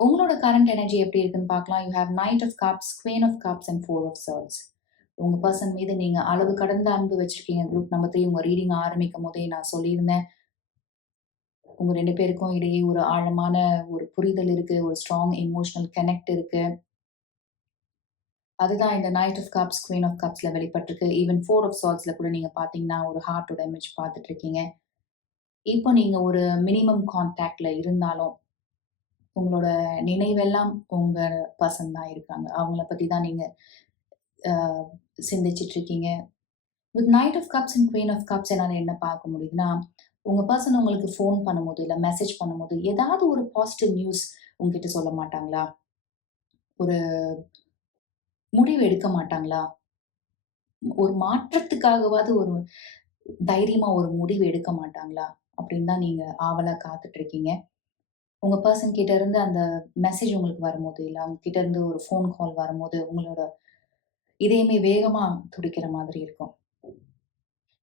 உங்களோட கரண்ட் எனர்ஜி எப்படி இருக்குன்னு பார்க்கலாம். You have knight of cups, queen of cups and 4 of swords. உங்க பெர்சன் மீது நீங்க அளவு கடந்த அன்பு வச்சிருக்கீங்க. குரூப் நம்பர் 3 உங்க ரீடிங் ஆரம்பிக்கும்போதே நான் சொல்லியிருந்தேன். உங்க 2 பேருக்கும் இடையே ஒரு ஆழமான ஒரு புரிதல் இருக்கு. ஒரு ஸ்ட்ராங் எமோஷனல் கனெக்ட் இருக்கு. அதுதான் இந்த knight of cups, queen of கப்ஸ்ல வெளிப்பட்டிருக்கு. ஈவன் 4 ஆஃப் ஸ்வொர்ட்ஸ்ல கூட நீங்க பார்த்தீங்கன்னா, ஒரு ஹார்ட்டோட இமேஜ் பார்த்துட்டு இருக்கீங்க. இப்போ நீங்க ஒரு மினிமம் கான்டாக்ட்ல இருந்தாலும், உங்களோட நினைவெல்லாம் உங்க பெர்சன் தான் இருக்காங்க. அவங்கள பத்தி தான் நீங்க அ சிந்திச்சுட்டு இருக்கீங்க. With knight of cups and queen of cups என்னால என்ன பார்க்க முடியுதுன்னா, உங்க பெர்சன் உங்களுக்கு ஃபோன் பண்ணும்போது, இல்ல மெசேஜ் பண்ணும்போது, ஏதாவது ஒரு பாசிட்டிவ் நியூஸ் உங்ககிட்ட சொல்ல மாட்டாங்களா? ஒரு முடிவு எடுக்க மாட்டாங்களா? ஒரு மாற்றத்துக்காகவாவது ஒரு தைரியமா ஒரு முடிவு எடுக்க மாட்டாங்களா? அப்படின்னு தான் நீங்க ஆவலா காத்துட்டு இருக்கீங்க. உங்க பெர்சன் கிட்ட இருந்து அந்த மெசேஜ் உங்களுக்கு வரும்போது, இல்ல அவங்க கிட்ட இருந்து ஒரு ஃபோன் கால் வரும்போது, உங்களோட இதயமே வேகமா துடிக்கிற மாதிரி இருக்கும்.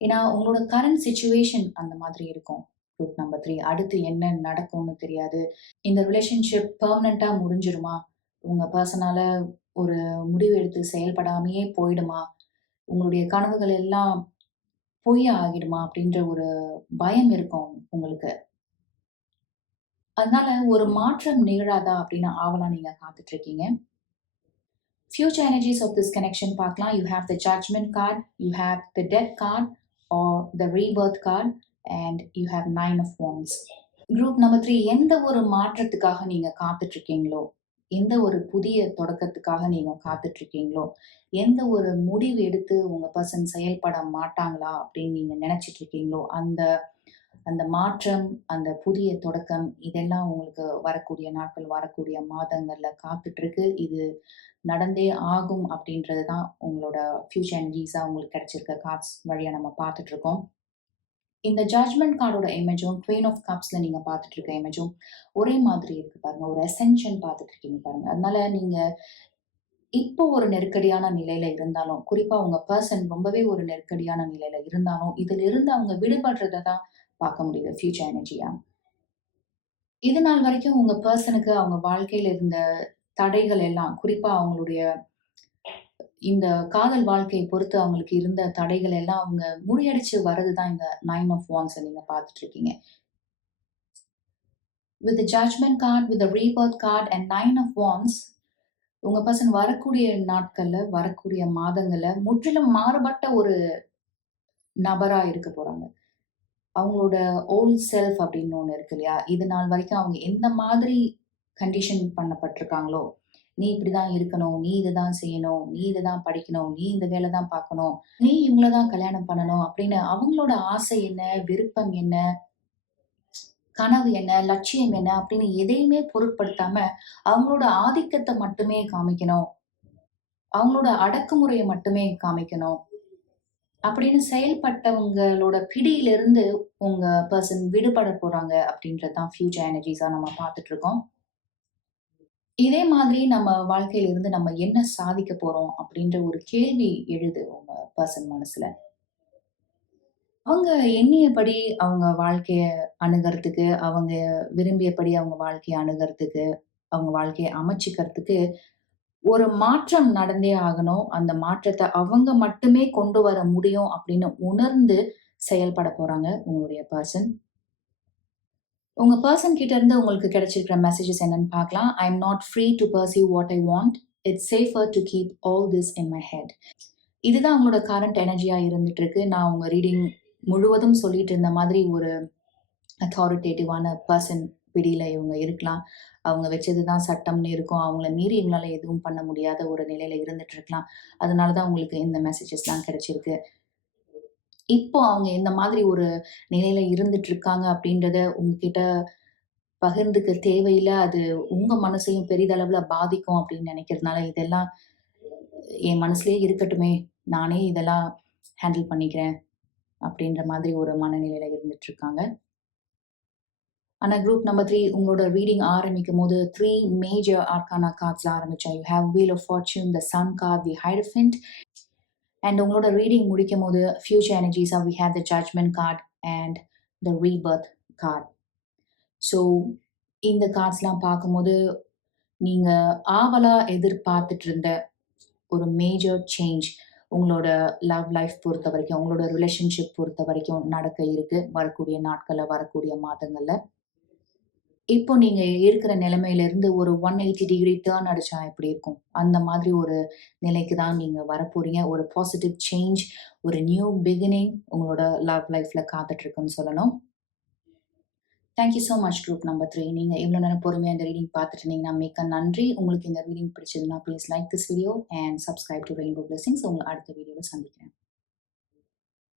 ஏன்னா, உங்களோட கரண்ட் சிச்சுவேஷன் அந்த மாதிரி இருக்கும். குரூப் நம்பர் 3 அடுத்து என்ன நடக்கும்னு தெரியாது. இந்த ரிலேஷன்ஷிப் பெர்மனன்ட்டா முடிஞ்சிருமா? உங்க பெர்சனால ஒரு முடிவு எடுத்து செயல்படாமயே போயிடுமா? உங்களுடைய கனவுகள் எல்லாம் பொய் ஆகிடுமா அப்படின்ற ஒரு பயம் இருக்கும் உங்களுக்கு. அதனால ஒரு மாற்றம் நிகழாதா அப்படின்னு ஆவலா நீங்க காத்துட்டு இருக்கீங்க. Future energies of this connection பார்க்கலாம். You have the judgment card, you have the death card or the rebirth card and you have 9 of wands. Group number 3 எந்த ஒரு மாற்றத்துக்காக நீங்க காத்துட்டு இருக்கீங்களோ, எந்த ஒரு புதிய தொடக்கத்துக்காக நீங்க காத்துட்டு இருக்கீங்களோ, எந்த ஒரு முடிவு எடுத்து உங்க பெர்சன் செயல்பட மாட்டாங்களா அப்படின்னு நீங்க நினைச்சிட்டு இருக்கீங்களோ, அந்த அந்த மாற்றம், அந்த புதிய தொடக்கம் இதெல்லாம் உங்களுக்கு வரக்கூடிய நாட்கள், வரக்கூடிய மாதங்கள்ல காத்துட்டு இருக்கு. இது நடந்தே ஆகும் அப்படின்றது தான் உங்களோட ஃபியூச்சர் எனர்ஜீஸா உங்களுக்கு கிடைச்சிருக்க கார்ட்ஸ் வழியா நம்ம பார்த்துட்டு இருக்கோம். இந்த ஜட்ஜ்மெண்ட் கார்டோட இமேஜும் குவீன் ஆஃப் கப்ஸ்ல நீங்க பார்த்துட்டு இருக்க இமேஜும் ஒரே மாதிரி இருக்கு பாருங்க. ஒரு அசென்ஷன் பார்த்துட்டு இருக்கீங்க பாருங்க. அதனால நீங்க இப்போ ஒரு நெருக்கடியான நிலையில இருந்தாலும், குறிப்பா உங்க பெர்சன் ரொம்பவே ஒரு நெருக்கடியான நிலையில இருந்தாலும், இதிலிருந்து அவங்க விடுபடுறத தான் பார்க்க முடியுது ஃபியூச்சர் எனர்ஜியா. இது நாள் வரைக்கும் உங்க பெர்சனுக்கு அவங்க வாழ்க்கையில இருந்த தடைகள் எல்லாம், குறிப்பா அவங்களுடைய இந்த காதல் வாழ்க்கைய பொறுத்து அவங்களுக்கு இருந்த தடைகள் எல்லாம் அவங்க முறியடிச்சு வர்றது தான் இந்த 9 ஆஃப் வாண்ட்ஸ நீங்க பார்த்துட்டு இருக்கீங்க. With the judgement card, with the rebirth card and 9 of wands உங்க பெர்சன் வரக்கூடிய நாட்கள்ல, வரக்கூடிய மாதங்கள்ல முற்றிலும் மாறுபட்ட ஒரு நபரா இருக்க போறாங்க. அவங்களோட ஓல்ட் செல்ஃப் அப்படின்னு ஒண்ணு இருக்கு இல்லையா? இது நாள் வரைக்கும் அவங்க எந்த மாதிரி கண்டிஷன் பண்ணப்பட்டுருக்காங்களோ, "நீ இப்படிதான் இருக்கணும், நீ இதுதான் செய்யணும், நீ இதுதான் படிக்கணும், நீ இந்த வேலை தான் பார்க்கணும், நீ இவங்கள தான் கல்யாணம் பண்ணணும்" அப்படின்னு அவங்களோட ஆசை என்ன, விருப்பம் என்ன, கனவு என்ன, லட்சியம் என்ன அப்படின்னு எதையுமே பொருட்படுத்தாம, அவங்களோட ஆதிக்கத்த மட்டுமே காமிக்கணும். அவங்களோட அடக்குமுறைய மட்டுமே காமிக்கணும். அப்படின்னு செயல்பட்டவங்களோட பிடியிலிருந்து உங்க பெர்சன் விடுபட போறாங்க அப்படின்றது தான் ஃபியூச்சர் எனர்ஜீஸா நம்ம பார்த்துட்டு இருக்கோம். இதே மாதிரி நம்ம வாழ்க்கையில இருந்து நம்ம என்ன சாதிக்க போறோம் அப்படின்ற ஒரு கேள்வி எழுது உங்க பெர்சன் மனசுல. அவங்க எண்ணியபடி அவங்க வாழ்க்கைய அணுகுறதுக்கு, அவங்க விரும்பியபடி அவங்க வாழ்க்கைய அணுகுறதுக்கு, அவங்க வாழ்க்கைய அமைச்சுக்கிறதுக்கு ஒரு மாற்றம் நடந்தே ஆகணும். அந்த மாற்றத்த அவங்க மட்டுமே கொண்டு வர முடியும் அப்படின்னு உணர்ந்து செயல்பட போறாங்க உங்களுடைய பெர்சன். உங்க பெர்சன் கிட்ட இருந்து உங்களுக்கு கிடைச்சிருக்கிற மெசேஜஸ் என்னன்னு பார்க்கலாம். I am not free to perceive what I want. It's safer to keep all this in my head. இதுதான் உங்களோட கரண்ட் எனர்ஜியா இருந்துட்டு இருக்கு. நான் உங்க ரீடிங் முழுவதும் சொல்லிட்டு இருந்த மாதிரி ஒரு அத்தாரிட்டேட்டிவான பெர்சன் பிடியில இவங்க இருக்கலாம். அவங்க வச்சது தான் சட்டம்னு இருக்கும். அவங்கள மீறி இவங்களால எதுவும் பண்ண முடியாத ஒரு நிலையில இருந்துட்டு இருக்கலாம். அதனால தான் உங்களுக்கு இந்த மெசேஜஸ்லாம் கிடைச்சிருக்கு. இப்போ அவங்க எந்த மாதிரி ஒரு நிலையில இருந்துட்டு இருக்காங்க அப்படின்றத உங்ககிட்ட பகிர்ந்துக்க தேவையில்ல. அது உங்க மனசையும் பெரிதளவுல பாதிக்கும் அப்படின்னு நினைக்கிறதுனால, இதெல்லாம் என் மனசுலயே இருக்கட்டுமே! நானே இதெல்லாம் ஹேண்டில் பண்ணிக்கிறேன். அப்படின்ற மாதிரி ஒரு மனநிலையில இருந்துட்டு இருக்காங்க. ஆனா குரூப் நம்பர் 3 உங்களோட ரீடிங் ஆரம்பிக்கும்போது 3 மேஜர் ஆர்கானா கார்ட்ஸ்ல ஆரம்பிச்சோம். You have wheel of fortune, the sun card, the hierophant and உங்களோட ரீடிங் முடிக்கும்போது ஃபியூச்சர் எனர்ஜீஸா we have the judgement card and the rebirth card. So இந்த கார்ட்ஸ்லாம் பார்க்கும்போது நீங்க ஆவலா எதிர்பார்த்துட்டு இருந்த ஒரு மேஜர் சேஞ்ச் உங்களோட லவ் லைஃப் பொறுத்தவரைக்கும், உங்களோட ரிலேஷன்ஷிப் பொறுத்தவரைக்கும் நடக்க இருக்கு. வரக்கூடிய நாட்கள்ல, வரக்கூடிய மாதங்கள்ல. இப்போ நீங்க இருக்கிற நிலைமையிலிருந்து ஒரு 180 டிகிரி டர்ன் அடிச்சா எப்படி இருக்கும்? அந்த மாதிரி ஒரு நிலைக்கு தான் நீங்க வரப்போறீங்க. ஒரு பாசிட்டிவ் சேஞ்ச், ஒரு நியூ பிகினிங் உங்களோட லவ் லைஃப்ல காத்துட்டு இருக்குன்னு சொல்லணும். Thank you so much group number 3. நீங்க இவ்வளோ நேரம் பொறுமையா இந்த ரீடிங் பார்த்துட்டு இருந்தீங்கன்னா மிக்க நன்றி. உங்களுக்கு இந்த ரீடிங் பிடிச்சதுன்னா please like this video and subscribe to Rainbow blessings. உங்கள அடுத்த வீடியோல சந்திக்கிறேன்.